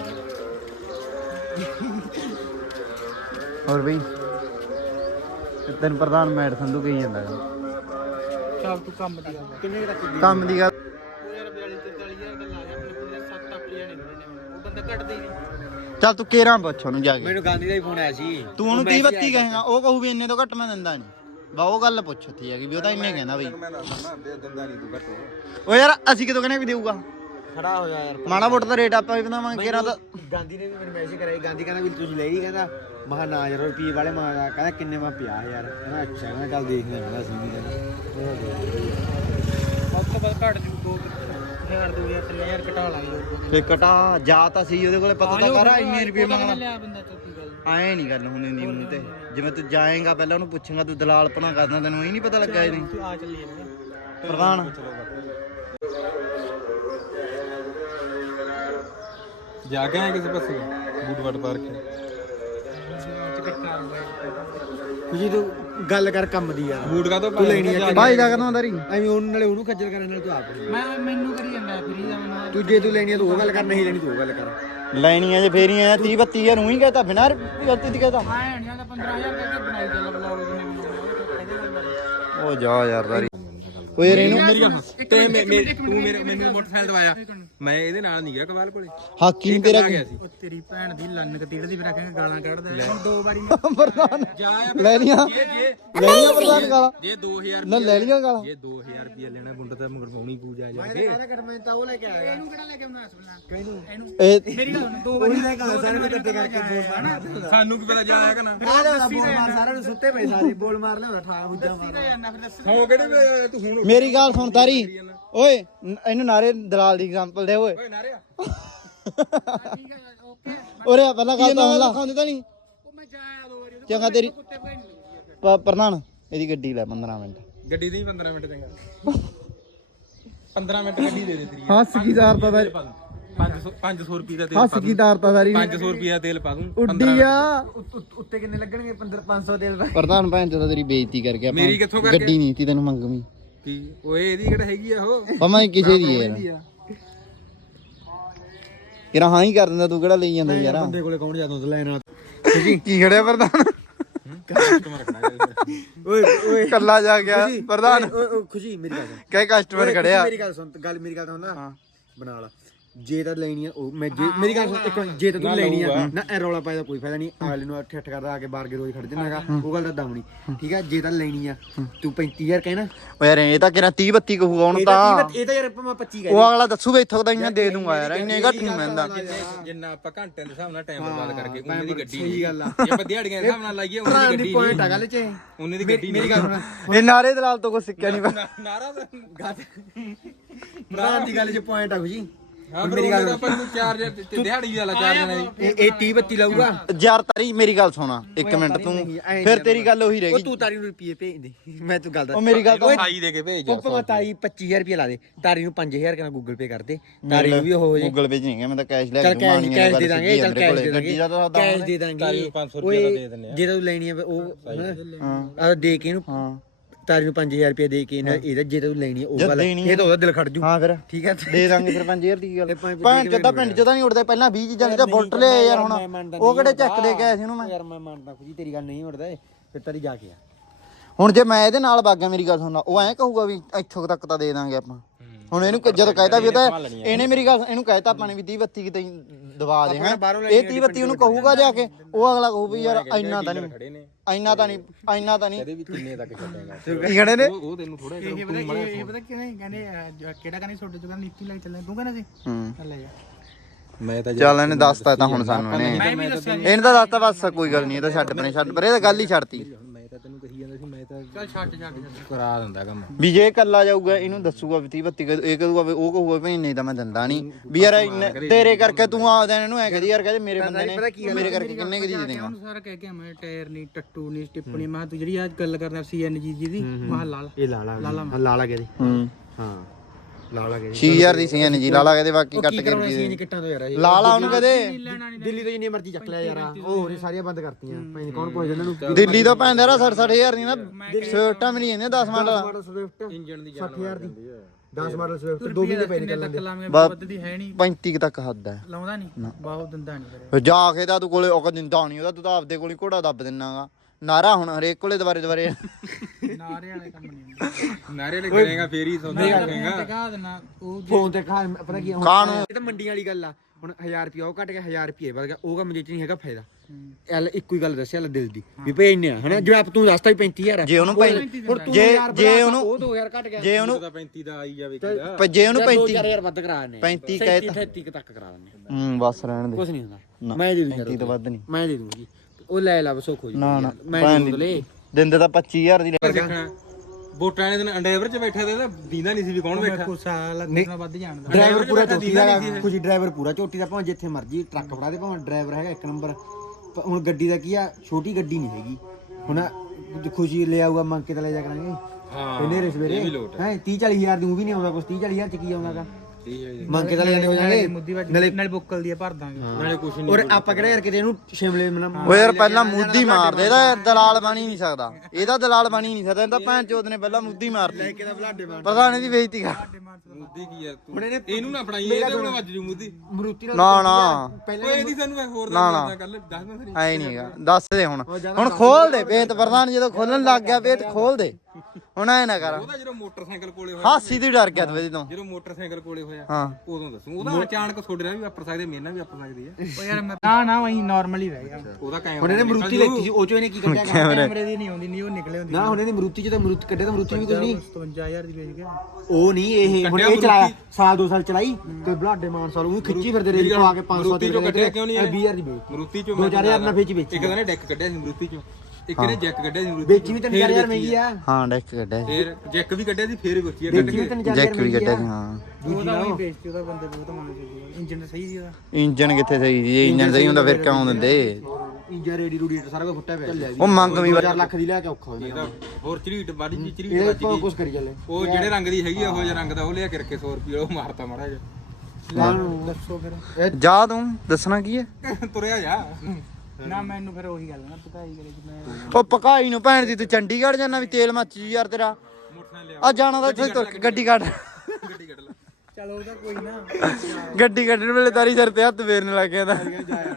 [SPEAKER 2] ਹੋਰ ਬਈ ਤੈਨੂੰ ਪ੍ਰਧਾਨ ਮੈਡ ਸੰਧੂ ਕਹੀ ਜਾਂਦਾ
[SPEAKER 1] ਚੱਲ ਤੂੰ ਕੰਮ ਦੀ ਗੱਲ ਕਿੰਨੇ ਤੱਕ
[SPEAKER 2] ਕੰਮ ਦੀ ਗੱਲ
[SPEAKER 1] ਯਾਰ ਬਿਆਲੀ ਤਰਤਾਲੀ ਹਜ਼ਾਰ ਦਾ ਲਾਇਆ ਆਪਣੇ ਸੱਤ ਅੱਠ ਜਣੇ ਨੇ ਉਹ ਬੰਦਾ ਘਟਦੇ ਨਹੀਂ
[SPEAKER 2] ਚੱਲ ਤੂੰ ਕੇਰਾਂ ਪੁੱਛ ਉਹਨੂੰ ਜਾ ਕੇ
[SPEAKER 1] ਮੈਨੂੰ ਗਾਂਧੀ ਦਾ ਹੀ ਫੋਨ ਆਇਆ ਸੀ
[SPEAKER 2] ਤੂੰ ਉਹਨੂੰ ਤੀਹ ਬੱਤੀ ਕਹੇਗਾ ਉਹ ਕਹੂ ਵੀ ਇੰਨੇ ਤੋਂ ਘੱਟ ਮੈਂ ਦਿੰਦਾ ਨਹੀਂ ਬਾ ਉਹ ਗੱਲ ਪੁੱਛ ਉੱਥੇ ਆ ਕਿ ਵੀ ਉਹ ਤਾਂ ਇੰਨੇ ਕਹਿੰਦਾ ਬਈ
[SPEAKER 1] ਦਿੰਦਾ ਨਹੀਂ ਤੂੰ ਘੱਟੋ
[SPEAKER 2] ਓ ਯਾਰ ਅਸੀਂ ਕਿਦੋਂ ਕਹਿੰਦੇ ਵੀ ਦੇਊਗਾ
[SPEAKER 1] ਖੜਾ ਹੋ ਜਾ ਯਾਰ
[SPEAKER 2] ਮਾੜਾ ਮੋਟਾ ਦਾ ਰੇਟ ਆਪਾਂ ਵੀ ਬਣਾਵਾਂਗੇ ਕੇਰਾਂ ਦਾ
[SPEAKER 1] ਗਾਂਧੀ ਨੇ ਵੀ ਮੈਨੂੰ ਮੈਸੇਜ ਕਰਿਆ ਗਾਂਧੀ ਕਹਿੰਦਾ ਵੀ ਤੁਸੀਂ ਲੈ ਹੀ ਕਹਿੰਦਾ ਮਹਾ ਨਾ ਯਾਰ ਰੁਪਏ ਵਾਲੇ ਮਾ ਕਹਿੰਦਾ ਕਿੰਨੇ ਮੈਂ ਪੰਜਾਹ ਹਜ਼ਾਰ ਕਹਿੰਦਾ ਅੱਛਾ ਮੈਂ ਚੱਲ ਦੇਖ ਲੈਣਾ ਅਸੀਂ ਵੀ ਕਹਿੰਦਾ ਸਭ ਤੋਂ ਵੱਧ ਘੱਟ ਜੂ ਦੋ ਹਜ਼ਾਰ ਦੋ ਹਜ਼ਾਰ ਤਿੰਨ ਹਜ਼ਾਰ ਘਟਾ ਲਾਂਗੇ
[SPEAKER 2] ਫੇ ਕਟਾ ਜਾ ਤਾਂ ਸੀ ਉਹਦੇ ਕੋਲੇ ਪਤਾ ਤਾਂ ਕਰ ਇੰਨੇ ਰੁਪਏ ਮੰਗਣਾ
[SPEAKER 1] ਲਿਆ ਬੰਦਾ ਚੌਥੀ ਗੱਲ
[SPEAKER 2] ਐ ਨਹੀਂ ਗੱਲ ਹੁਣ ਇੰਨੀ ਮੂੰਹ ਤੇ ਜਿਵੇਂ ਤੂੰ ਜਾਏਗਾ ਪਹਿਲਾਂ ਉਹਨੂੰ ਪੁੱਛੇਗਾ ਤੂੰ ਦਲਾਲ ਪਣਾ ਕਰਦਾ ਤੈਨੂੰ ਇਹ ਨਹੀਂ ਪਤਾ ਲੱਗਾ ਇਹ ਨਹੀਂ
[SPEAKER 1] ਤੂੰ ਆ ਚੱਲੀਏ
[SPEAKER 2] ਪ੍ਰਧਾਨ
[SPEAKER 1] ਜਾ ਕੇ ਆਏ ਕਿਸੇ ਪਾਸੇ ਬੂਟਵਾਟ ਪਾਰਕ
[SPEAKER 2] ਖੁਸ਼ੀ ਤੂੰ ਗੱਲ ਕਰ ਕੰਮ ਦੀ ਯਾਰ
[SPEAKER 1] ਬੂਟ ਕਾ ਤੋਂ
[SPEAKER 2] ਤੂੰ ਲੈਣੀ ਆ ਭਾਈ ਜਾ ਕਰਨਾ ਦਾਰੀ
[SPEAKER 1] ਐਵੇਂ ਉਹਨੂੰ ਨਾਲੇ ਉਹਨੂੰ ਖੱਜਲ ਕਰਨ ਨਾਲ ਤੂੰ ਆਪ ਮੈਂ ਮੈਨੂੰ ਕਰੀ ਜਾਂਦਾ ਫਰੀ ਦਾ ਮੈਨੂੰ
[SPEAKER 2] ਤੂੰ ਜੇ ਤੂੰ ਲੈਣੀ ਆ ਤੂੰ ਉਹ ਗੱਲ ਕਰ ਨਹੀਂ ਲੈਣੀ ਤੂੰ ਉਹ ਗੱਲ ਕਰ ਲੈਣੀ ਆ ਜੇ ਫੇਰੀ ਆ ਤੀਹ ਬੱਤੀ ਹਜ਼ਾਰ ਨੂੰ ਹੀ ਕਹਤਾ ਬਿਨਾਂ ਰੁਪਏ ਦੀ ਕਹਤਾ
[SPEAKER 1] ਹਾਂ ਨਹੀਂ ਤਾਂ ਪੰਦਰਾਂ ਹਜ਼ਾਰ ਕਰਕੇ ਬਣਾਈ ਚੱਲ ਬਲੌਗ ਜਿੰਨੇ ਬਣਾਉਣੇ
[SPEAKER 2] ਉਹ ਜਾ ਯਾਰ ਦਾਰੀ ਓਏ ਯਾਰ ਇਹਨੂੰ
[SPEAKER 1] ਤੇ ਤੂੰ ਮੇਰੇ ਮੈਨੂੰ ਮੋਟਰਸਾਈਕਲ ਦਵਾਇਆ ਮੈਂ ਇਹਦੇ ਨਾਲ ਨਹੀਂ ਗਿਆ ਕਵਾਲ ਕੋਲੇ
[SPEAKER 2] ਹਾਕੀ ਨੀ ਤੇਰਾ
[SPEAKER 1] ਗਿਆ ਸੀ ਉਹ ਤੇਰੀ ਭੈਣ ਦੀ ਲੰਨ ਕਤੀੜ ਦੀ ਫਿਰ ਆਖਾਂਗੇ ਗਾਲਾਂ ਕੱਢਦਾ ਦੋ ਵਾਰੀ
[SPEAKER 2] ਪ੍ਰਧਾਨ
[SPEAKER 1] ਜਾ
[SPEAKER 2] ਲੈ ਲੀਆਂ
[SPEAKER 1] ਜੇ ਜੇ
[SPEAKER 2] ਲੈ ਲੀਆਂ ਪ੍ਰਧਾਨ ਗਾਲਾਂ
[SPEAKER 1] ਜੇ ਦੋ ਹਜ਼ਾਰ
[SPEAKER 2] ਨਾ ਲੈ ਲੀਆਂ ਗਾਲਾਂ
[SPEAKER 1] ਜੇ ਦੋ ਹਜ਼ਾਰ ਰੁਪਏ ਲੈਣਾ ਮੁੰਡਾ ਤਾਂ ਮਗਰ ਪਾਉਣੀ ਪੂਜਾ ਜਾ ਕੇ
[SPEAKER 2] ਮੈਂ ਤਾਂ ਉਹ ਲੈ ਕੇ ਆਇਆ
[SPEAKER 1] ਇਹਨੂੰ ਕਿਹੜਾ ਲੈ ਕੇ ਆਉਣਾ ਅਸਲਾ
[SPEAKER 2] ਕਿਹਨੂੰ
[SPEAKER 1] ਇਹਨੂੰ
[SPEAKER 2] ਇਹ
[SPEAKER 1] ਮੇਰੀ ਗੱਲ ਦੋ ਵਾਰੀ ਲੈ ਕੇ ਆਇਆ ਸਾਰੇ ਨੂੰ ਇਕੱਠੇ ਕਰਕੇ ਬੋਲ ਮਾਰ ਸਾਨੂੰ ਕੀ ਪਤਾ ਜਾਇਆ ਕਿ ਨਾ
[SPEAKER 2] ਆ ਜਾ ਬੋਲ ਮਾਰ ਸਾਰਿਆਂ ਨੂੰ ਸੁੱਤੇ ਪਏ ਸਾਰੇ ਬੋਲ ਮਾਰ ਲਿਆ ਠਾ ਹੁੱਜਾ ਮਾਰ
[SPEAKER 1] ਹੋ ਕਿਹੜੇ ਤੂੰ ਹੁਣ
[SPEAKER 2] ਮੇਰੀ ਗੱਲ ਸੁਣ ਤਾਰੀ ਓਏ ਇਹਨੂੰ ਨਾਰੇ ਦਲਾਲ ਦੀ ਐਗਜ਼ਾਮਪਲ ਦੇ ਓਏ
[SPEAKER 1] ਓਏ ਨਾਰਿਆ ਠੀਕ ਹੈ ਓਕੇ
[SPEAKER 2] ਓਰੇ ਪਹਿਲਾਂ ਗੱਲ ਤਾਂ ਹੁਣ ਖਾਂਦੇ ਤਾਂ ਨਹੀਂ
[SPEAKER 1] ਉਹ ਮੈਂ ਜਾਇਆ ਦੋ ਵਾਰੀ
[SPEAKER 2] ਚੰਗਾ ਤੇਰੀ
[SPEAKER 1] ਕੁੱਤੇ ਪੈ ਨਹੀਂ
[SPEAKER 2] ਪ੍ਰਧਾਨ ਇਹਦੀ ਗੱਡੀ ਲੈ ਪੰਦਰਾਂ ਮਿੰਟ
[SPEAKER 1] ਗੱਡੀ ਦੀ ਪੰਦਰਾਂ ਮਿੰਟ ਚੰਗਾ ਪੰਦਰਾਂ ਮਿੰਟ ਗੱਡੀ ਦੇ ਦੇ ਤੇਰੀ
[SPEAKER 2] ਹੱਸ ਕੀ ਦਾਰਤਾ ਦਾ
[SPEAKER 1] ਪੰਜ ਸੌ ਪੰਜ ਸੌ ਰੁਪਏ ਦਾ ਤੇਲ
[SPEAKER 2] ਹੱਸ ਕੀ ਦਾਰਤਾ ਸਾਰੀ
[SPEAKER 1] ਪੰਜ ਸੌ ਰੁਪਏ ਦਾ ਤੇਲ ਪਾ ਦੂੰ
[SPEAKER 2] ਉੱਡੀ ਆ
[SPEAKER 1] ਉੱਤੇ ਕਿੰਨੇ ਲੱਗਣਗੇ ਪੰਜ ਸੌ ਤੇਲ
[SPEAKER 2] ਪ੍ਰਧਾਨ ਭੈਣ ਚੋਦਾ ਤੇਰੀ ਬੇਇੱਜ਼ਤੀ ਕਰ ਗਿਆ
[SPEAKER 1] ਮੇਰੀ ਕਿੱਥੋਂ ਕਰਕੇ
[SPEAKER 2] ਗੱਡੀ ਨਹੀਂ ਤੀ ਤੈਨੂੰ ਮੰਗਵੀਂ
[SPEAKER 1] ਕੀ ਓਏ ਇਹਦੀ ਕਿਹੜਾ ਹੈਗੀ ਆ ਉਹ
[SPEAKER 2] ਪਮਾ ਕਿਸੇ ਦੀ ਯਾਰ ਕਿਰਾ ਹਾਂ ਹੀ ਕਰ ਦਿੰਦਾ ਤੂੰ ਕਿਹੜਾ ਲਈ ਜਾਂਦਾ ਯਾਰ
[SPEAKER 1] ਬੰਦੇ ਕੋਲੇ ਕੌਣ ਜਾਂਦਾ ਉਸ ਲੈਣ
[SPEAKER 2] ਕੀ ਖੜਿਆ ਪ੍ਰਧਾਨ ਓਏ ਓਏ ਕੱਲਾ ਜਾ ਗਿਆ ਪ੍ਰਧਾਨ
[SPEAKER 1] ਖੁਸ਼ੀ ਮੇਰੀ ਗੱਲ
[SPEAKER 2] ਕਹੇ ਕਸਟਮਰ ਖੜਿਆ
[SPEAKER 1] ਮੇਰੀ ਗੱਲ ਸੁਣ ਗੱਲ ਮੇਰੀ ਗੱਲ ਸੁਣ ਨਾ ਬਣਾ ਲਾ ਜੇ ਤਾਂ ਲੈਣੀ ਆ ਉਹ ਮੈਂ ਜੇ ਮੇਰੀ ਗੱਲ ਸੁਣ ਇੱਕ ਜੇ ਤਾਂ ਤੂੰ ਲੈਣੀ ਆ ਨਾ ਇਹ ਰੌਲਾ ਪਾਇਆ ਕੋਈ ਫਾਇਦਾ ਨਹੀਂ ਅਗਲੇ ਨੂੰ ਠੱਠ ਕਰਦਾ ਆ ਕੇ ਬਾਹਰ ਕੇ ਰੋਜ਼ ਖੜ ਜਨਾਗਾ ਉਹ ਗੱਲ ਦਾ ਦਮ ਨਹੀਂ ਠੀਕ ਆ ਜੇ ਤਾਂ ਲੈਣੀ ਆ ਤੂੰ ਪੈਂਤੀ ਹਜ਼ਾਰ ਕਹਿਣਾ
[SPEAKER 2] ਓ ਯਾਰ ਇਹ ਤਾਂ ਕਿਰਾ ਤੀਹ ਬੱਤੀ ਕਹੂਗਾ ਹੁਣ ਤਾਂ
[SPEAKER 1] ਇਹ ਤਾਂ ਯਾਰ ਮੈਂ ਪੱਚੀ ਕਹਿ
[SPEAKER 2] ਉਹ ਅਗਲਾ ਦੱਸੂ ਵੀ ਇੱਥੋਂ ਦਾ ਇੰਨਾ ਦੇ ਦੂੰਗਾ ਯਾਰ ਇੰਨੇ ਘੱਟ ਨਹੀਂ ਮਿਲਦਾ
[SPEAKER 1] ਜਿੰਨਾ ਆਪਾਂ ਘੰਟੇ ਦੇ ਹਿਸਾਬ ਨਾਲ ਟਾਈਮ ਬਰਬਾਦ ਕਰਕੇ ਉਹਨੇ ਦੀ ਗੱਡੀ ਸਹੀ ਗੱਲ ਆ ਜੇ ਆਪਾਂ ਦਿਹਾੜੀਆਂ ਦੇ ਹਿਸਾਬ ਨਾਲ ਲਾਈਏ ਉਹਨੇ ਦੀ ਗੱਡੀ ਪੁਆਇੰਟ ਆ ਗੱਲ 'ਚ ਉਹਨੇ ਦੀ ਗੱਡੀ ਮੇਰੀ ਗੱਲ ਸੁਣ
[SPEAKER 2] ਇਹ ਨਾਰੇ ਦਲਾਲ ਤੋਂ ਕੁਝ ਸਿੱਖਿਆ ਨਹੀਂ
[SPEAKER 1] ਨਾਰਾ ਦਾ ਪ੍ਰਧਾਨ ਦੀ ਗੱਲ 'ਚ ਪੁਆਇੰਟ ਆ ਜੀ
[SPEAKER 3] ਹਾਂ ਮੇਰੀ ਗੱਲ ਆਪਾਂ ਨੂੰ ਚਾਰ ਤੇ ਦਿਹਾੜੀ ਵਾਲਾ ਚਾਰ ਜਣਾ
[SPEAKER 1] ਇਹ ਇਹ ਤੀਹ ਬੱਤੀ ਲਾਊਗਾ
[SPEAKER 2] ਯਾਰ ਤਾਰੀ ਮੇਰੀ ਗੱਲ ਸੁਣਾ ਇੱਕ ਮਿੰਟ ਤੂੰ ਫਿਰ ਤੇਰੀ ਗੱਲ ਉਹੀ ਰਹਿ
[SPEAKER 1] ਉਹ
[SPEAKER 2] ਗਈ
[SPEAKER 1] ਤੂੰ ਤਾਰੀ ਨੂੰ ਰੁਪਏ ਭੇਜ ਦੇ ਮੈਂ ਤੂੰ ਗੱਲ ਦੱਸ
[SPEAKER 2] ਉਹ ਮੇਰੀ ਗੱਲ ਤਾਂ
[SPEAKER 3] ਸਾਈ ਦੇ ਕੇ ਭੇਜ
[SPEAKER 1] ਉਹ ਭਾਵੇਂ ਤਾਰੀ ਪੱਚੀ ਹਜ਼ਾਰ ਰੁਪਏ ਲਾ ਦੇ ਤਾਰੀ ਨੂੰ ਪੰਜ ਹਜ਼ਾਰ ਕਿਨਾ ਗੂਗਲ ਪੇ ਕਰ ਦੇ ਤਾਰੀ ਨੂੰ ਵੀ ਉਹ ਹੋ ਜੇ
[SPEAKER 2] ਗੂਗਲ ਪੇ ਚ ਨਹੀਂ ਗਿਆ ਮੈਂ ਤਾਂ ਕੈਸ਼ ਲੈ
[SPEAKER 1] ਚੱਲ
[SPEAKER 2] ਕੇ
[SPEAKER 1] ਕੈਸ਼
[SPEAKER 2] ਮਾਣੀ
[SPEAKER 1] ਕੈਸ਼ ਦੇ ਦਾਂਗੇ ਚੱਲ ਕੈਸ਼ ਦੇ
[SPEAKER 2] ਗੱਡੀ
[SPEAKER 1] ਦਾਂਗੇ
[SPEAKER 2] ਦਾ ਤਾਂ ਸੌਦਾ
[SPEAKER 1] ਕੈਸ਼ ਦੇ ਦਾਂਗੇ
[SPEAKER 3] ਪੰਜ ਸੌ ਰੁਪਏ ਦਾ ਦੇ ਦਿੰਦੇ ਆ
[SPEAKER 1] ਜੇ ਤੂੰ ਲੈਣੀ ਆ ਉਹ
[SPEAKER 2] ਹਾਂ
[SPEAKER 1] ਆ ਦੇ ਕੇ ਇਹਨੂੰ
[SPEAKER 2] ਹਾਂ
[SPEAKER 1] ਤਾਰੀ ਨੂੰ ਪੰਜ ਹਜ਼ਾਰ ਰੁਪਏ ਦੇ ਕੇ ਇਹਦਾ ਜੇ ਤੂੰ ਲੈਣੀ ਆ ਉਹ
[SPEAKER 2] ਜਦ
[SPEAKER 1] ਗੱਲ
[SPEAKER 2] ਦੇਣੀ ਆ।
[SPEAKER 1] ਇਹ ਤਾਂ ਉਹਦਾ ਦਿਲ ਖੜ ਜੂ
[SPEAKER 2] ਹਾਂ ਫਿਰ
[SPEAKER 1] ਠੀਕ ਹੈ
[SPEAKER 2] ਦੇ ਦਾਂਗੇ ਫਿਰ ਪੰਜ ਹਜ਼ਾਰ ਦੀ ਗੱਲ
[SPEAKER 1] ਇਹ ਪੰਜ-
[SPEAKER 2] ਭੈਣ ਚੋਦਾ ਪਿੰਡ ਚ ਤਾਂ ਨਹੀਂ ਉੜਦੇ ਪਹਿਲਾਂ ਵੀਹ ਚੀਜ਼ਾਂ ਦੀ ਤਾਂ ਬੁਲਟ ਲਿਆ ਯਾਰ ਹੁਣ ਉਹ ਕਿਹੜੇ ਚੱਕ ਦੇ ਕੇ ਆਇਆ ਸੀ ਉਹਨੂੰ ਮੈਂ
[SPEAKER 1] ਯਾਰ ਮੈਂ ਮੰਨਦਾ ਖੁਜੀ ਤੇਰੀ ਗੱਲ ਨਹੀਂ ਉੜਦਾ ਫਿਰ ਤਾਰੀ ਜਾ ਕੇ ਆ
[SPEAKER 2] ਹੁਣ ਜੇ ਮੈਂ ਇਹਦੇ ਨਾਲ ਵਗ ਗਿਆ ਮੇਰੀ ਗੱਲ ਸੁਣਦਾ ਉਹ ਐਂ ਕਹੂਗਾ ਵੀ ਇੱਥੋਂ ਤੱਕ ਤਾਂ ਦੇ ਦਾਂਗੇ ਆਪਾਂ ਹੁਣ ਇਹਨੂੰ ਕ- ਜਦੋਂ ਕਹਿਤਾ ਵੀ ਉਹ ਤਾਂ ਇਹਨੇ ਮੇਰੀ ਗੱਲ ਇਹਨੂੰ ਕਹਿਤਾ ਆਪਾਂ ਨੇ ਵੀ ਤੀਹ ਬੱਤੀ ਕਿਤੇ ਦਵਾ ਦੇ ਹੈ ਇਹ ਤੀਹ ਬੱਤੀ ਉਹਨੂੰ ਕਹੂਗਾ ਜਾ ਕੇ ਉਹ ਅਗਲਾ ਕਹੂ ਵੀ ਯਾਰ ਇੰਨਾ ਤਾਂ ਨਹੀਂ
[SPEAKER 3] ਖੜੇ ਨੇ
[SPEAKER 2] ਇੰਨਾ ਤਾਂ ਨਹੀਂ ਇੰਨਾ ਤਾਂ ਨਹੀਂ
[SPEAKER 3] ਇਹਦੇ ਵੀ ਕਿੰਨੇ ਤੱਕ ਛੱਡੇਗਾ
[SPEAKER 2] ਕੀ ਖੜੇ ਨੇ
[SPEAKER 3] ਉਹ ਤੈਨੂੰ ਥੋੜਾ
[SPEAKER 4] ਇਹ ਪਤਾ ਇਹ ਪਤਾ ਕਿਹਨੇ ਕਹਿੰਦੇ ਅਹ, ਕਿਹੜਾ ਕਹਿੰਦੇ ਛੋਟੇ ਚੋਂ ਨੀਤੀ ਲੈ ਚੱਲੇ ਤੂੰ ਕਹਿੰਦਾ ਸੀ
[SPEAKER 2] ਹੂੰ
[SPEAKER 4] ਲੈ ਜਾ
[SPEAKER 3] ਮੈਂ ਤਾਂ
[SPEAKER 2] ਚੱਲ ਇਹਨੇ ਦੱਸਤਾ ਤਾਂ ਹੁਣ ਸਾਨੂੰ ਇਹਨੇ
[SPEAKER 4] ਮੈਂ ਵੀ ਦੱਸਿਆ
[SPEAKER 2] ਇਹਨੇ ਤਾਂ ਦੱਸਤਾ ਬਸ ਕੋਈ ਗੱਲ ਨਹੀਂ ਇਹ ਤਾਂ ਛੱਡ ਪਰੇ ਛੱਡ ਪਰੇ ਇਹ ਤਾਂ ਗੱਲ ਹੀ ਛੱਡਤੀ
[SPEAKER 3] ਮੈਂ ਤਾਂ ਤੈਨੂੰ ਕਹੀ ਜਾਂਦਾ ਸੀ ਮੈਂ ਤਾਂ
[SPEAKER 4] ਚੱਲ ਛੱਡ ਛੱਡ
[SPEAKER 3] ਕਰਾ ਦਿੰਦਾ ਕੰਮ
[SPEAKER 2] ਵੀ ਜੇ ਇਕੱਲਾ ਜਾਊਗਾ ਇਹਨੂੰ ਦੱਸੂਗਾ ਵੀ ਤੀਹ ਬੱਤੀ ਇਹ ਕਹੂਗਾ ਵੀ ਉਹ ਕਹੂਗਾ ਵੀ ਨਹੀਂ ਤਾਂ ਮੈਂ ਦਿੰਦਾ ਨਹੀਂ ਵੀ ਯਾਰ ਇੰਨੇ- ਤੇਰੇ ਕਰਕੇ ਤੂੰ ਆਪਦਾ ਇਹਨੂੰ ਐ ਕਹਦੀ ਯਾਰ ਕਹਿੰਦੇ ਮੇਰੇ ਬੰਦੇ ਨੇ ਮੇਰੇ ਕਰਕੇ ਕਿੰਨੇ ਕੁ ਦੀ ਦੇ ਦੇਗਾ
[SPEAKER 4] ਉਹਨੂੰ ਸਾਰਾ ਕਹਿ ਕੇ ਮੈਂ ਟਾਇਰ ਨਹੀਂ ਟੱਟੂ ਨਹੀਂ ਸਟਿੱਪਣੀ ਮੈਂ ਕਿਹਾ ਤੂੰ ਜਿਹੜੀ ਅੱਜ ਗੱਲ ਕਰਦਾ ਸੀ ਐਨ ਜੀ ਜੀ ਦੀ ਮਹਾ ਲਾਲ
[SPEAKER 1] ਇਹ ਲਾਲਾ ਲਾਲਾ ਲਾਲਾ ਕਹਿੰਦੇ
[SPEAKER 2] ਹੂੰ
[SPEAKER 1] ਹਾਂ ਲਾਲਾ ਕਹਿੰਦੇ
[SPEAKER 2] ਛੇ ਹਜ਼ਾਰ ਦੀ ਸੀ ਐਨ ਜੀ ਲਾਲਾ ਕਹਿੰਦੇ ਬਾਕੀ ਕੱਟ
[SPEAKER 1] ਕੀ
[SPEAKER 2] ਕੇ
[SPEAKER 1] ਕਰਾਉਣਾ ਸੀ
[SPEAKER 2] ਦੇ
[SPEAKER 1] ਇਹ ਕਿੱਟਾਂ ਤੋਂ ਯਾਰ ਇਹ
[SPEAKER 2] ਲਾਲਾ ਉਹਨੂੰ ਕਹਦੇ
[SPEAKER 1] ਦਿੱਲੀ ਤੋਂ ਜਿੰਨੀ ਮਰਜ਼ੀ ਚੱਕ ਲਿਆ ਯਾਰ ਉਹ ਹੋਰੇ ਸਾਰੀਆਂ ਬੰਦ ਕਰਤੀਆਂ ਭਾਈ ਕੌਣ ਪੁੱਛਦਾ ਇਹਨਾਂ ਨੂੰ
[SPEAKER 2] ਦਿੱਲੀ ਤੋਂ ਪੈਂਦਾ ਰਾ ਸੱਠ ਸੱਠ ਹਜ਼ਾਰ ਦੀਆਂ ਨਾ ਸਵਿਫਟਾਂ ਮਿਲੀ ਜਾਂਦੀਆਂ ਦਸ ਮਾਡਲ
[SPEAKER 1] ਮਾਡਲ ਸਵਿਫਟ
[SPEAKER 3] ਇੰਜਣ ਦੀ
[SPEAKER 1] ਸੱਠ ਹਜ਼ਾਰ ਦੀ ਦਸ ਮਾਡਲ ਸਵਿਫਟ ਦੋ ਮਹੀਨੇ ਪਏ ਨੇ ਚੱਲਣ ਦੇ
[SPEAKER 4] ਕਲਾਮੇ
[SPEAKER 2] ਬਾ-
[SPEAKER 4] ਵੱਧਦੀ ਹੈ ਨਹੀਂ
[SPEAKER 2] ਪੈਂਤੀ ਕੁ ਤੱਕ ਹੱਦ ਹੈ
[SPEAKER 4] ਲਾਉਂਦਾ ਨਹੀਂ ਬਹੁਤ ਦਿੰਦਾ ਨਹੀਂ ਕਰੇ
[SPEAKER 2] ਫਿਰ ਜਾ ਕੇ ਤਾਂ ਤੂੰ ਕੋਲੇ ਉਹ ਦਿੰਦਾ ਨਹੀਂ ਉਹਦਾ ਤੂੰ ਤਾਂ ਆਪਦੇ ਕੋਲ ਹੀ ਘੋੜਾ ਦੱਬ ਦਿੰਨਾਗਾ ਨਾਰਾ ਹੁਣ ਹਰੇਕ ਕੋਲੇ ਦੁਬਾਰੇ ਦੁਬਾਰੇ
[SPEAKER 4] ਨਾਰੇ ਵਾਲੇ ਕੰਮ ਨਹੀਂ ਹੁੰਦਾ
[SPEAKER 3] ਨਾਰੇ ਲੈ ਕਰੇਗਾ ਫੇਰ ਹੀ ਸੌਦਾ ਕਰੇਗਾ
[SPEAKER 4] ਤੇ ਕਹਾ ਦੇਣਾ ਉਹ
[SPEAKER 1] ਫੋਨ ਤੇ ਖਾ ਪਤਾ ਕੀ
[SPEAKER 2] ਕਾਹਨੂੰ?
[SPEAKER 1] ਇਹ ਤਾਂ ਮੰਡੀਆਂ ਵਾਲੀ ਗੱਲ ਆ ਹੁਣ ਹਜ਼ਾਰ ਰੁਪਿਆ ਉਹ ਘਟ ਗਿਆ ਹਜ਼ਾਰ ਰੁਪਏ ਵਧ ਗਿਆ ਉਹ ਕੰਮ ਜੇ ਚ ਨਹੀਂ ਹੈਗਾ ਫਾਇਦਾ ਐਲ ਇੱਕੋ ਹੀ ਗੱਲ ਦੱਸਿਆ ਲੈ ਦਿਲ ਦੀ ਵੀ ਭਈ ਇੰਨੇ ਆ ਹਨਾ ਜਿਵੇਂ ਆਪ ਤੂੰ ਦੱਸਦਾ ਵੀ ਪੈਂਤੀ ਹਜ਼ਾਰ ਆ
[SPEAKER 2] ਜੇ ਉਹਨੂੰ ਪੈਂ-
[SPEAKER 1] ਹੁਣ ਤੂੰ
[SPEAKER 2] ਜੇ
[SPEAKER 1] ਹਜ਼ਾਰ
[SPEAKER 2] ਜੇ
[SPEAKER 1] ਵਧਾ
[SPEAKER 2] ਉਹਨੂੰ
[SPEAKER 1] ਉਹ ਦੋ ਹਜ਼ਾਰ ਘਟ ਗਿਆ
[SPEAKER 2] ਜੇ ਉਹਨੂੰ
[SPEAKER 3] ਤਾਂ ਪੈਂਤੀ ਦਾ ਆਈ ਜਾਵੇ ਕਿਦਾ
[SPEAKER 2] ਪਰ ਜੇ ਉਹਨੂੰ
[SPEAKER 1] ਦੋ
[SPEAKER 2] ਪੈਂਤੀ
[SPEAKER 1] ਚਾਰ ਹਜ਼ਾਰ ਵੱਧ ਕਰਾ ਦਿੰਦੇ
[SPEAKER 2] ਪੈਂਤੀ
[SPEAKER 1] ਕਹਿ
[SPEAKER 2] ਕਹਿ ਤਾ।
[SPEAKER 1] ਅਠੱਤੀ ਤੱਕ ਕਰਾ ਦਿੰਦੇ
[SPEAKER 2] ਹੂੰ ਬਸ ਰਹਿਣ ਦੇ
[SPEAKER 1] ਕੁਝ ਨਹੀਂ ਹੁੰਦਾ
[SPEAKER 2] ਨਾ,
[SPEAKER 1] ਮੈਂ ਦੇ ਦੂੰ
[SPEAKER 2] ਪੈਂਤੀ ਤੋਂ ਵੱਧ ਨਹੀਂ
[SPEAKER 1] ਮੈਂ ਦੇ ਦੂੰਗੀ ਉਹ ਲੈ ਲਾ ਬਸ ਉਹ ਖੋਜ
[SPEAKER 2] ਨਾ ਨਾ
[SPEAKER 1] ਮੈਂ ਦੇ ਦੂੰ ਲੈ
[SPEAKER 2] ਦਿੰਦੇ ਤਾਂ ਪੱਚੀ ਹਜ਼ਾਰ ਦੀ ਲੈ
[SPEAKER 3] ਦੇਖਣਾ ਵੋਟਾਂ ਵਾਲੇ ਦਿਨ ਅੰਡਰਵੇਅਰ 'ਚ ਬੈਠਾ ਤੇ ਦੀਦਾ ਨਹੀਂ ਸੀ ਵੀ ਕੌਣ ਬੈਠਾ
[SPEAKER 4] ਕੁਛ ਸਾਲ ਕਿੰਨਾ ਵੱਧ ਜਾਣਦਾ
[SPEAKER 1] ਡਰਾਈਵਰ ਪੂਰਾ ਝੋਟੀ ਦਾ ਕੁਝ ਡਰਾਈਵਰ ਪੂਰਾ ਝੋਟੀ ਦਾ ਭਾਵੇਂ ਜਿੱਥੇ ਮਰਜੀ ਟਰੱਕ ਫੜਾ ਦੇ ਭਾਵੇਂ ਡਰਾਈਵਰ ਹੈਗਾ ਇੱਕ ਨੰਬਰ ਪ- ਹੁਣ ਗੱਡੀ ਦਾ ਕੀ ਆ ਛੋਟੀ ਗੱਡੀ ਨਹੀਂ ਹੈਗੀ ਹੁਣ ਖੁਸ਼ੀ ਲੈ ਆਊਗਾ ਮੰਗ ਕੇ ਤਾਂ ਲੈ ਜਾ ਕਰਾਂਗੇ
[SPEAKER 3] ਹਾਂ
[SPEAKER 1] ਇਹਨੇ ਸਵੇਰੇ ਹੈ ਤੀਹ ਚਾਲੀ ਹਜ਼ਾਰ ਦੀ ਉਹ ਵੀ ਨਹੀਂ ਆਉਂਦਾ ਕੁਛ ਤੀਹ ਚਾਲੀ ਹਜ਼ਾਰ ਚ ਕੀ ਆਉਂਦਾਗਾ ਮੰਗ ਕੇ ਤਾਂ ਲੈ ਜਾਂਦੇ ਹੋ ਜਾਣਗੇ
[SPEAKER 4] ਮੁੱਦੀ ਵੱਜ ਨਾਲ ਬੁੱਕਲ ਦੀ ਭਰ ਦਾਂਗੇ
[SPEAKER 3] ਨਾਲੇ ਕੁਛ ਨਹੀਂ
[SPEAKER 1] ਔਰ ਆਪਾਂ ਕਿਹੜਾ ਯਾਰ ਕਿਤੇ ਇਹਨੂੰ ਸ਼ਿਮਲੇ ਮਨਾ
[SPEAKER 2] ਉਹ ਯਾਰ ਪਹਿਲਾਂ ਮੁੱਦੀ ਮਾਰਦੇ ਇਹਦਾ ਦਲਾਲ ਬਣ ਹੀ ਨਹੀਂ ਸਕਦਾ ਇਹਦਾ ਦਲਾਲ ਬਣ ਹੀ ਨਹੀਂ ਸਕਦਾ ਇਹਦਾ ਭੈਣ ਚੋਦ ਨੇ ਪਹਿਲਾਂ ਮੁੱਦੀ ਮਾਰਦੀ
[SPEAKER 1] ਕਿਹਦਾ ਬਲਾਡੇ ਮਾਰ
[SPEAKER 2] ਪਤਾ ਨਹੀਂ ਦੀ ਬੇਇੱਜ਼ਤੀ ਕਰ
[SPEAKER 3] ਮੁੱਦੀ ਕੀ ਯਾਰ ਤੂੰ ਇਹਨੂੰ ਨਾ ਫੜਾਈ ਇਹਦੇ ਕੋਲ ਵੱਜ ਜੂ ਮੁੱਦੀ
[SPEAKER 1] ਮਰੂਤੀ ਨਾਲ
[SPEAKER 2] ਨਾ ਨਾ
[SPEAKER 1] ਪਹਿਲਾਂ
[SPEAKER 3] ਓਏ ਇਹਦੀ ਸਾਨੂੰ ਹੋਰ
[SPEAKER 2] ਨਾ, ਨਾ।
[SPEAKER 3] ਦੱਸਦਾ ਕੱਲ ਦੱਸ ਮੈਂ ਫਿਰ
[SPEAKER 2] ਐ ਨਹੀਂ ਹੈਗਾ ਦੱਸ ਦੇ ਹੁਣ ਹੁਣ ਖੋਲ ਦੇ ਵੇਤ ਪ੍ਰਧਾਨ ਜਦੋਂ ਖੋਲਣ ਲੱਗ ਗਿਆ ਵੇਤ ਖੋਲ ਦੇ ਹੁਣ ਐ ਨਾ ਕਰ
[SPEAKER 3] ਉਹਦਾ ਜਦੋਂ ਮੋਟਰਸਾਈਕਲ ਕੋਲੇ ਹੋਇਆ
[SPEAKER 2] ਹਾਸੀ ਦੀ ਡਰ ਗਿਆ ਤੂੰ ਇਹਦੇ ਤੋਂ
[SPEAKER 3] ਜਦੋਂ ਮੋਟਰਸਾਈਕਲ ਕੋਲੇ ਹੋਇਆ
[SPEAKER 2] ਹਾਂ
[SPEAKER 3] ਉਦੋਂ ਦੱਸੂ ਉਹਦਾ ਅਚਾਨਕ ਤੁਹਾਡੇ ਨਾਲ ਵੀ ਵਾਪਰ ਸਕਦੇ ਮੇਰੇ ਨਾਲ ਵੀ ਵਾਪਰ ਸਕਦੀ ਹੈ
[SPEAKER 4] ਉਹ ਯਾਰ ਮੈਂ ਨਾ ਨਾ ਵਹੀਂ ਨਾਰਮਲ ਹੀ ਰਹਿ ਗਿਆ
[SPEAKER 3] ਉਹਦਾ ਕੈਮਰਾ
[SPEAKER 1] ਹੁਣ ਇਹਨੇ ਮਰੂਤੀ ਲੈਤੀ ਸੀ ਉਹ ਚੋਂ ਇਹਨੇ ਕੀ ਕੱਢਿਆ
[SPEAKER 4] ਕੈਮਰੇ ਦੀ ਨਹੀਂ ਆਉਂਦੀ ਨਹੀਂ ਉਹ ਨਿਕਲੇ ਹੁੰਦੀ
[SPEAKER 1] ਨਾ ਹੁਣ ਇਹਦੀ ਮਰੂਤੀ ਚ ਤਾਂ ਮਰੂਤੀ ਕੱਢਿਆ ਤਾਂ ਮਰੂਤੀ ਵੀ ਕੁਝ ਨਹੀਂ
[SPEAKER 4] ਸਤਵੰਜਾ ਹਜ਼ਾਰ ਦੀ ਵੇਚ ਗਿਆ
[SPEAKER 1] ਉਹ ਨਹੀਂ ਇਹ ਹੁਣ ਇਹ ਚਲਾਇਆ ਸਾਲ ਦੋ ਸਾਲ ਚਲਾਈ ਤੇ ਬਲਾਡੇ ਮਾਨ ਸਾਲ ਉਹ ਖਿੱਚੀ ਫਿਰਦੇ ਰੇਲ ਤੋਂ ਆ ਕੇ ਪੰਜ ਸੌ
[SPEAKER 3] ਮਰੂਤੀ ਚੋਂ ਕੱਢਿਆ ਕਿਉਂ ਨਹੀਂ
[SPEAKER 1] ਵੀਹ ਹਜ਼ਾਰ ਦੀ ਵੇਚ
[SPEAKER 3] ਮਰੂਤੀ ਚੋਂ
[SPEAKER 1] ਦੋ ਚਾਰ ਹਜ਼ਾਰ ਨਫੇ ਚ ਵੇਚੀ
[SPEAKER 3] ਇੱਕ ਤਾਂ ਨੇ ਡੈਕ ਕੱਢਿਆ ਸੀ ਮਰੂਤੀ ਚੋਂ ਇੱਕ ਨੇ ਜੈਕ ਕੱਢਿਆ ਸੀ ਮਰੂਤੀ
[SPEAKER 1] ਵੇਚੀ ਵੀ ਤਿੰਨ ਚਾਰ ਹਜ਼ਾਰ ਮਹਿੰਗੀ ਆ
[SPEAKER 2] ਹਾਂ ਡੈਕ ਕੱਢਿਆ ਸੀ।
[SPEAKER 3] ਫੇਰ ਜੈਕ ਵੀ ਕੱਢਿਆ ਸੀ ਫੇਰ ਵੇਚੀ ਕੱਢ
[SPEAKER 1] ਵੇਚੀ ਵੀ
[SPEAKER 3] ਕੇ
[SPEAKER 1] ਤਿੰਨ ਚਾਰ
[SPEAKER 2] ਜੈਕ
[SPEAKER 1] ਹਜ਼ਾਰ
[SPEAKER 2] ਵੀ
[SPEAKER 1] ਮਹਿੰਗੀ
[SPEAKER 2] ਕੱਢਿਆ ਸੀ
[SPEAKER 1] ਆ
[SPEAKER 2] ਹਾਂ
[SPEAKER 4] ਉਹਦਾ ਵੀ ਵੇਚਤੀ ਉਹਦਾ ਬੰਦੇ ਬਹੁਤ ਮੰਗ ਸੀ ਇੰਜਨ ਤਾਂ ਸਹੀ ਸੀ ਉਹਦਾ
[SPEAKER 2] ਇੰਜਨ ਕਿੱਥੇ ਸਹੀ ਜੀ ਇੰਜਨ ਸਹੀ ਹੁੰਦਾ ਫਿਰ ਕਿਉਂ ਦਿੰਦੇ
[SPEAKER 1] ਇੰਜਨ ਰੇਡੀ ਰੂਡੀਏਟਰ ਸਾਰਾ ਕੁਝ ਫੁੱਟਿਆ ਪਿਆ
[SPEAKER 2] ਉਹ ਮੰਗ ਵੀ
[SPEAKER 1] ਚਾਰ ਲੱਖ ਦੀ ਲੈ ਕੇ ਔਖਾ ਹੋ ਜਾਂਦਾ
[SPEAKER 3] ਇਹਦਾ ਹੋਰ ਚਰੀਟ ਬਾੜੀ ਜੀ ਚਰੀਟ
[SPEAKER 1] ਇਹ
[SPEAKER 3] ਵੱਜ
[SPEAKER 1] ਭਾਵੇਂ
[SPEAKER 3] ਗਈ
[SPEAKER 1] ਕੁਝ ਕਰੀ ਚੱਲੇ
[SPEAKER 3] ਉਹ ਜਿਹੜੇ ਰੰਗ ਦੀ ਹੈਗੀ ਆ ਉਹ ਜਿਹਾ ਰੰਗ ਦਾ ਉਹ ਲਿਆ ਕੇ ਰੱਖੇ ਸੌ ਰੁਪਏ ਉਹ ਮਾਰਤਾ ਮਾੜਾ ਜਿਹਾ
[SPEAKER 4] ਦੱਸੋ ਫਿਰ
[SPEAKER 2] ਜਾ ਤੂੰ ਦੱਸਣਾ ਕੀ ਹੈ
[SPEAKER 3] ਤੁਰਿਆ ਜਾ
[SPEAKER 4] ਨਾ ਮੈਨੂੰ ਫਿਰ ਉਹੀ ਗੱਲ ਨਾ ਪਤਾ ਹੀ ਕਰੇ ਕਿ ਮੈਂ
[SPEAKER 2] ਉਹ ਪਕਾਈ ਨੂੰ ਭੈਣ ਦੀ ਤੂੰ ਚੰਡੀਗੜ੍ਹ ਜਾਣਾ ਵੀ ਤੇਲ ਮੱਚ ਜੂ ਯਾਰ ਤੇਰਾ
[SPEAKER 3] ਮੋਟਰਸਾਈਕਲ ਲਿਆ
[SPEAKER 2] ਆ ਜਾਣਾ ਤਾਂ ਇੱਥੇ ਤੁਰ ਕੇ ਗੱਡੀ ਕੱਢ
[SPEAKER 3] ਗੱਡੀ ਕੱਢ ਲੈ
[SPEAKER 4] ਚਲ ਉਹਦਾ ਕੋਈ ਨਾ
[SPEAKER 2] ਗੱਡੀ ਕੱਢਣ ਵੇਲੇ ਤਾਰੀ ਸਿਰ ਤੇ ਹੱਥ ਫੇਰਨ ਲੱਗ ਗਿਆ ਤਾਂ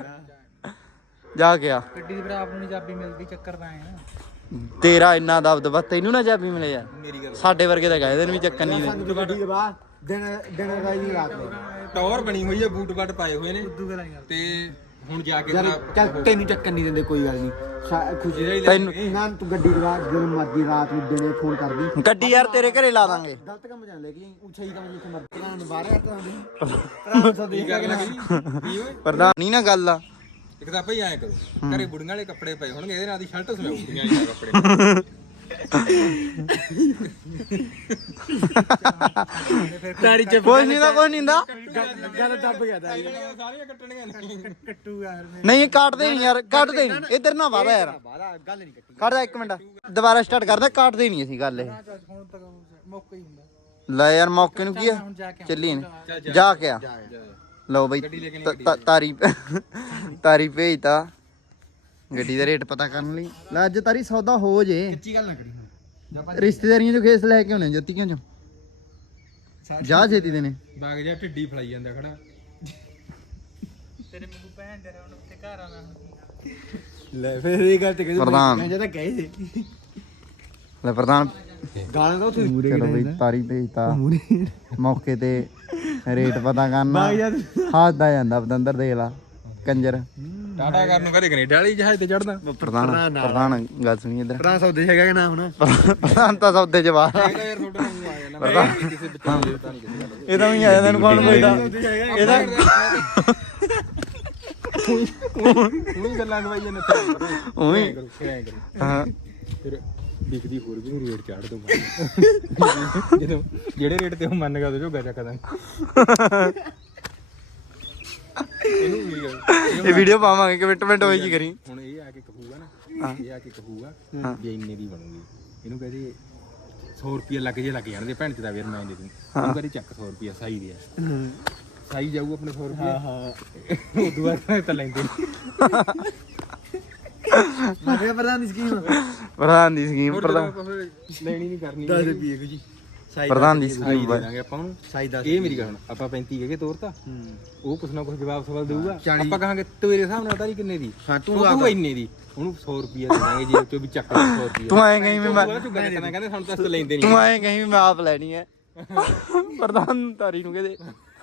[SPEAKER 2] ਜਾ ਕੇ ਆ
[SPEAKER 4] ਗੱਡੀ ਦੀ ਫਿਰ ਆਪ ਨੂੰ ਨੀ ਚਾਬੀ ਮਿਲਦੀ ਚੱਕਰ ਤਾਂ ਆਏ ਨਾ
[SPEAKER 2] ਤੇਰਾ ਇੰਨਾ ਦਬਦਬਾ ਤੈਨੂੰ ਨਾ ਚਾਬੀ ਮਿਲੇ ਯਾਰ
[SPEAKER 3] ਮੇਰੀ ਗੱਲ
[SPEAKER 2] ਸਾਡੇ ਵਰਗੇ ਤਾਂ ਕਹਿੰਦੇ ਨੇ ਵੀ ਚੱਕਣ ਨਹੀਂ ਦੇ
[SPEAKER 1] ਸਾਨੂੰ ਗੱਡੀ ਦੇ ਬਾਅਦ ਦਿਨ ਦਿਨ ਰਾਈ ਦੀ ਰਾਤ ਨੂੰ
[SPEAKER 3] ਟੌਰ ਬਣੀ ਹੋਈ ਹੈ ਬੂਟ ਬਾਟ ਪਾਏ ਹੋਏ ਨੇ
[SPEAKER 4] ਉਦੋਂ ਗੱਲਾਂ ਨਹੀਂ ਕਰਦੇ
[SPEAKER 3] ਤੇ ਹੁਣ ਜਾ ਕੇ
[SPEAKER 1] ਯਾਰ
[SPEAKER 3] ਤੇਰਾ
[SPEAKER 1] ਚੱਲ ਤੈਨੂੰ ਚੱਕਣ ਨਹੀਂ ਦਿੰਦੇ ਕੋਈ ਗੱਲ ਨਹੀਂ ਖੁਸ਼ੀ
[SPEAKER 3] ਜਿਹੜਾ ਹੀ
[SPEAKER 2] ਤੈਨੂੰ
[SPEAKER 1] ਨਾ ਤੂੰ ਗੱਡੀ ਦੇ ਬਾਅਦ ਜਦੋਂ ਮਰਜ਼ੀ ਰਾਤ ਨੂੰ ਦਿਨੇ ਫੋਨ ਕਰਦੀ
[SPEAKER 2] ਗੱਡੀ ਯਾਰ ਤੇਰੇ ਘਰੇ ਲਾ ਦਾਂਗੇ
[SPEAKER 1] ਗਲਤ ਕੰਮ ਜਾਣ ਲੈ ਕਿ ਉੱਚਾ ਹੀ ਕੰਮ ਜਿੱਥੇ ਮਰਜ਼ੀ ਰਾਂ ਬਾਹਰ ਆ ਤਾਂ ਤਾਂ
[SPEAKER 3] ਕੀ ਗੱਲ ਲੱਗੀ ਕੀ ਓਏ
[SPEAKER 2] ਪ੍ਰਧਾਨ ਨਹੀਂ ਨਾ ਗੱਲ ਆ
[SPEAKER 3] ਇੱਕ ਤਾਂ ਭਈ ਐਂ ਕਰੋ ਘਰੇ ਬੁੜੀਆਂ ਵਾਲੇ ਕੱਪੜੇ ਪਏ ਹੋਣਗੇ ਇਹਦੇ ਨਾਲ ਦੀ ਸ਼ਰਟ ਸਵਾਓ ਬੁੜੀਆਂ ਵਾਲੇ ਕੱਪੜੇ
[SPEAKER 1] ਤਾੜੀ ਚ
[SPEAKER 2] ਕੋਈ ਨਹੀਂ ਦਾ ਕੋਈ ਨਹੀਂ ਦਾ
[SPEAKER 1] ਗੱਲ ਦੱਬ ਗਿਆ ਤਾਂ
[SPEAKER 3] ਸਾਰੀਆਂ ਕੱਟਣੀਆਂ ਨੇ
[SPEAKER 4] ਕੱਟੂ ਯਾਰ
[SPEAKER 2] ਨਹੀਂ ਕੱਟਦੇ ਨਹੀਂ ਯਾਰ ਕੱਟਦੇ ਨਹੀਂ ਇੱਧਰ ਨਾ ਵਾਦਾ ਯਾਰ
[SPEAKER 1] ਬਾਦਾ ਗੱਲ ਨਹੀਂ ਕੱਟੀ
[SPEAKER 2] ਕੱਟ ਜਾ ਇੱਕ ਮਿੰਟ ਦੁਬਾਰਾ ਸਟਾਰਟ ਕਰਦਾ ਕੱਟਦੇ ਨਹੀਂ ਅਸੀਂ ਗੱਲ ਇਹ
[SPEAKER 4] ਹੁਣ ਤੱਕ ਮੌਕਾ ਹੀ ਹੁੰਦਾ
[SPEAKER 2] ਲੈ ਯਾਰ ਮੌਕੇ ਨੂੰ ਕੀ ਆ
[SPEAKER 4] ਹੁਣ ਜਾ ਕੇ
[SPEAKER 2] ਚੱਲੀ ਨੀ ਜਾ ਕੇ ਆ ਲਓ ਬਈ ਤ- ਤ- ਤਾਰੀ ਤਾਰੀ ਭੇਜਤਾ ਗੱਡੀ ਦਾ ਰੇਟ ਪਤਾ ਕਰਨ ਲਈ ਲੈ ਅੱਜ ਤਾਰੀ ਸੌਦਾ ਹੋ ਜੇ
[SPEAKER 1] ਕੱਚੀ ਗੱਲ ਨਾ ਕਰੀ ਹੁਣ
[SPEAKER 2] ਰਿਸ਼ਤੇਦਾਰੀਆਂ ਚੋਂ ਖੇਸ ਲੈ ਕੇ ਆਉਣੇ ਜੋਤੀਆਂ ਚੋਂ ਜਾ ਛੇਤੀ ਦੇ ਨੇ
[SPEAKER 3] ਬਾਗ ਜਿਹਾ ਢਿੱਡੀ ਫਲਾਈ ਜਾਂਦਾ ਖੜਾ
[SPEAKER 4] ਤੇਰੇ ਮੈਨੂੰ ਭੈਣ ਦੇ ਹੁਣ ਤੇ ਘਰ ਆਣਾ ਹੁਣ
[SPEAKER 1] ਲੈ ਫਿਰ ਇਹ ਗੱਲ ਤੇ ਕਹਿੰਦੇ
[SPEAKER 2] ਪ੍ਰਧਾਨ।
[SPEAKER 1] ਮੈਂ ਜਦੋਂ ਕਹੇ ਸੀ
[SPEAKER 2] ਲੈ ਪ੍ਰਧਾਨ
[SPEAKER 1] ਗਾਲਾਂ ਤਾਂ ਉੱਥੇ ਮੂਰੇ
[SPEAKER 2] ਚਲੋ ਬਈ ਤਾਰੀ ਭੇਜਤਾ ਮੌਕੇ ਤੇ ਰੇਟ ਪਤਾ ਕਰਨਾ ਹੱਥ ਆ ਜਾਂਦਾ ਪਤੰਦਰ ਦੇਖ ਲਾ ਕੰਜਰ
[SPEAKER 3] ਟਾਟਾ ਕਰਨ ਨੂੰ ਕਦੇ ਕੈਨੇਡਾ ਵਾਲੀ ਜਹਾਜ਼ ਤੇ ਚੜਦਾ
[SPEAKER 2] ਪ੍ਰਧਾਨ ਪ੍ਰਧਾਨ ਗੱਲ ਸੁਣੀ ਇੱਧਰ
[SPEAKER 1] ਪ੍ਰਧਾਨ ਸੌਦੇ ਹੈਗਾ ਕਿ ਨਾ ਹੁਣ
[SPEAKER 2] ਪ੍ਰਧਾਨ ਤਾਂ ਸੌਦੇ ਚ ਬਾਹਰ ਆ।
[SPEAKER 3] ਯਾਰ ਤੁਹਾਡਾ ਨੂੰ ਆ ਜਾਣਾ ਕਿਸੇ ਬੱਚੇ ਨੂੰ ਦੇਤਾ ਨਹੀਂ ਕਿਸੇ ਦਾ
[SPEAKER 2] ਇਹਦਾ ਵੀ ਆ ਜਾਂਦਾ ਇਹਨੂੰ ਕੌਣ ਪੁੱਛਦਾ ਇਹਦਾ
[SPEAKER 3] ਉਹੀ ਗੱਲਾਂ ਦਵਾਈ ਜਾਂਦੇ
[SPEAKER 2] ਉਹੀ
[SPEAKER 3] ਐ ਕਰੋ
[SPEAKER 2] ਹਾਂ
[SPEAKER 3] ਫਿਰ ਦਿਖਦੀ ਹੋਰ ਵੀ ਰੇਟ ਚਾੜ ਦੋ ਮੈਂ ਜਦੋਂ ਜਿਹੜੇ ਰੇਟ ਤੇ ਉਹ ਮੰਨ ਗਿਆ ਉਹ ਝੋਗਾ ਚੱਕ ਦਾਂਗੇ ਇਹਨੂੰ ਵੀ ਗੱਲ
[SPEAKER 2] ਇਹ ਵੀਡੀਓ ਪਾਵਾਂਗੇ ਕਮਿਟਮੈਂਟ ਹੋਈ ਜੀ ਕਰੀ
[SPEAKER 3] ਹੁਣ ਇਹ ਆ ਕੇ ਕਹੂਗਾ ਨਾ ਇਹ ਆ ਕੇ ਕਹੂਗਾ ਵੀ ਇੰਨੇ ਦੀ ਬਣੂਗੀ ਇਹਨੂੰ ਕਹਦੇ ਸੌ ਰੁਪਏ ਲੱਗ ਜੇ ਲੱਗ ਜਾਣਗੇ ਭੈਣ ਚ ਦਾ ਵੀਰ ਮੈਂ ਦੇ ਦੂੰ ਉਹਨੂੰ ਕਹਦੇ ਚੱਕ ਸੌ ਰੁਪਏ ਸਾਈ ਦੇ ਆ ਸਾਈ ਜਾਊ ਆਪਣੇ ਸੌ ਰੁਪਏ ਹਾਂ ਹਾਂ ਉਹ ਦੁਬਾਰਾ ਤਾਂ ਲੈਂਦੇ
[SPEAKER 1] ਮੈਂ ਕਿਹਾ ਪ੍ਰਧਾਨ ਦੀ ਸਕੀਮ
[SPEAKER 2] ਪ੍ਰਧਾਨ ਦੀ ਸਕੀਮ ਪ੍ਰਧਾਨ
[SPEAKER 3] ਲੈਣੀ ਨਹੀਂ ਕਰਨੀ
[SPEAKER 1] ਦਸ ਰੁਪਏ ਕੋ ਜੀ ਸਾਈ
[SPEAKER 2] ਪ੍ਰਧਾਨ ਦੀ
[SPEAKER 3] ਸਾਈ
[SPEAKER 2] ਸਕੀਮ
[SPEAKER 3] ਦੇ ਦਾਂਗੇ ਆਪਾਂ ਨੂੰ
[SPEAKER 1] ਸਾਈ ਦਸ
[SPEAKER 3] ਇਹ ਮੇਰੀ ਗੱਲ ਹੁਣ ਆਪਾਂ ਪੈਂਤੀ ਕਹੇ ਤੋਰਤਾ
[SPEAKER 1] ਹੂੰ
[SPEAKER 3] ਉਹ ਕੁਛ ਨਾ ਕੁਛ ਜਵਾਬ ਸਵਾਲ ਦੇਊਗਾ
[SPEAKER 1] ਚਾਲੀ
[SPEAKER 3] ਆਪਾਂ ਕਹਾਂਗੇ ਤੇਰੇ ਹਿਸਾਬ ਨਾਲ ਤਾਰੀ ਕਿੰਨੇ ਦੀ
[SPEAKER 1] ਹਾਂ ਤੂੰ
[SPEAKER 3] ਉਹ
[SPEAKER 1] ਆ
[SPEAKER 3] ਤੂੰ ਇੰਨੇ ਦੀ ਉਹਨੂੰ ਸੌ ਰੁਪਏ ਦੇ ਦਾਂਗੇ ਜੇ ਚੋਂ ਵੀ ਚੱਕ ਲੈ ਸੌ ਰੁਪਏ
[SPEAKER 2] ਤੂੰ ਐਂ ਕਹੀਂ ਵੀ ਮੈਂ
[SPEAKER 3] ਝੁੱਗਾ ਚੱਕਣਾ ਕਹਿੰਦੇ ਸਾਨੂੰ ਤਾਂ ਇਸ ਤੋਂ ਲੈਂਦੇ ਨਹੀਂ
[SPEAKER 2] ਤੂੰ ਐਂ ਕਹੀਂ ਵੀ ਮੈਂ ਆਪ ਲੈਣੀ ਹੈ ਪ੍ਰਧਾਨ ਤਾਰੀ ਨੂੰ ਕਹਦੇ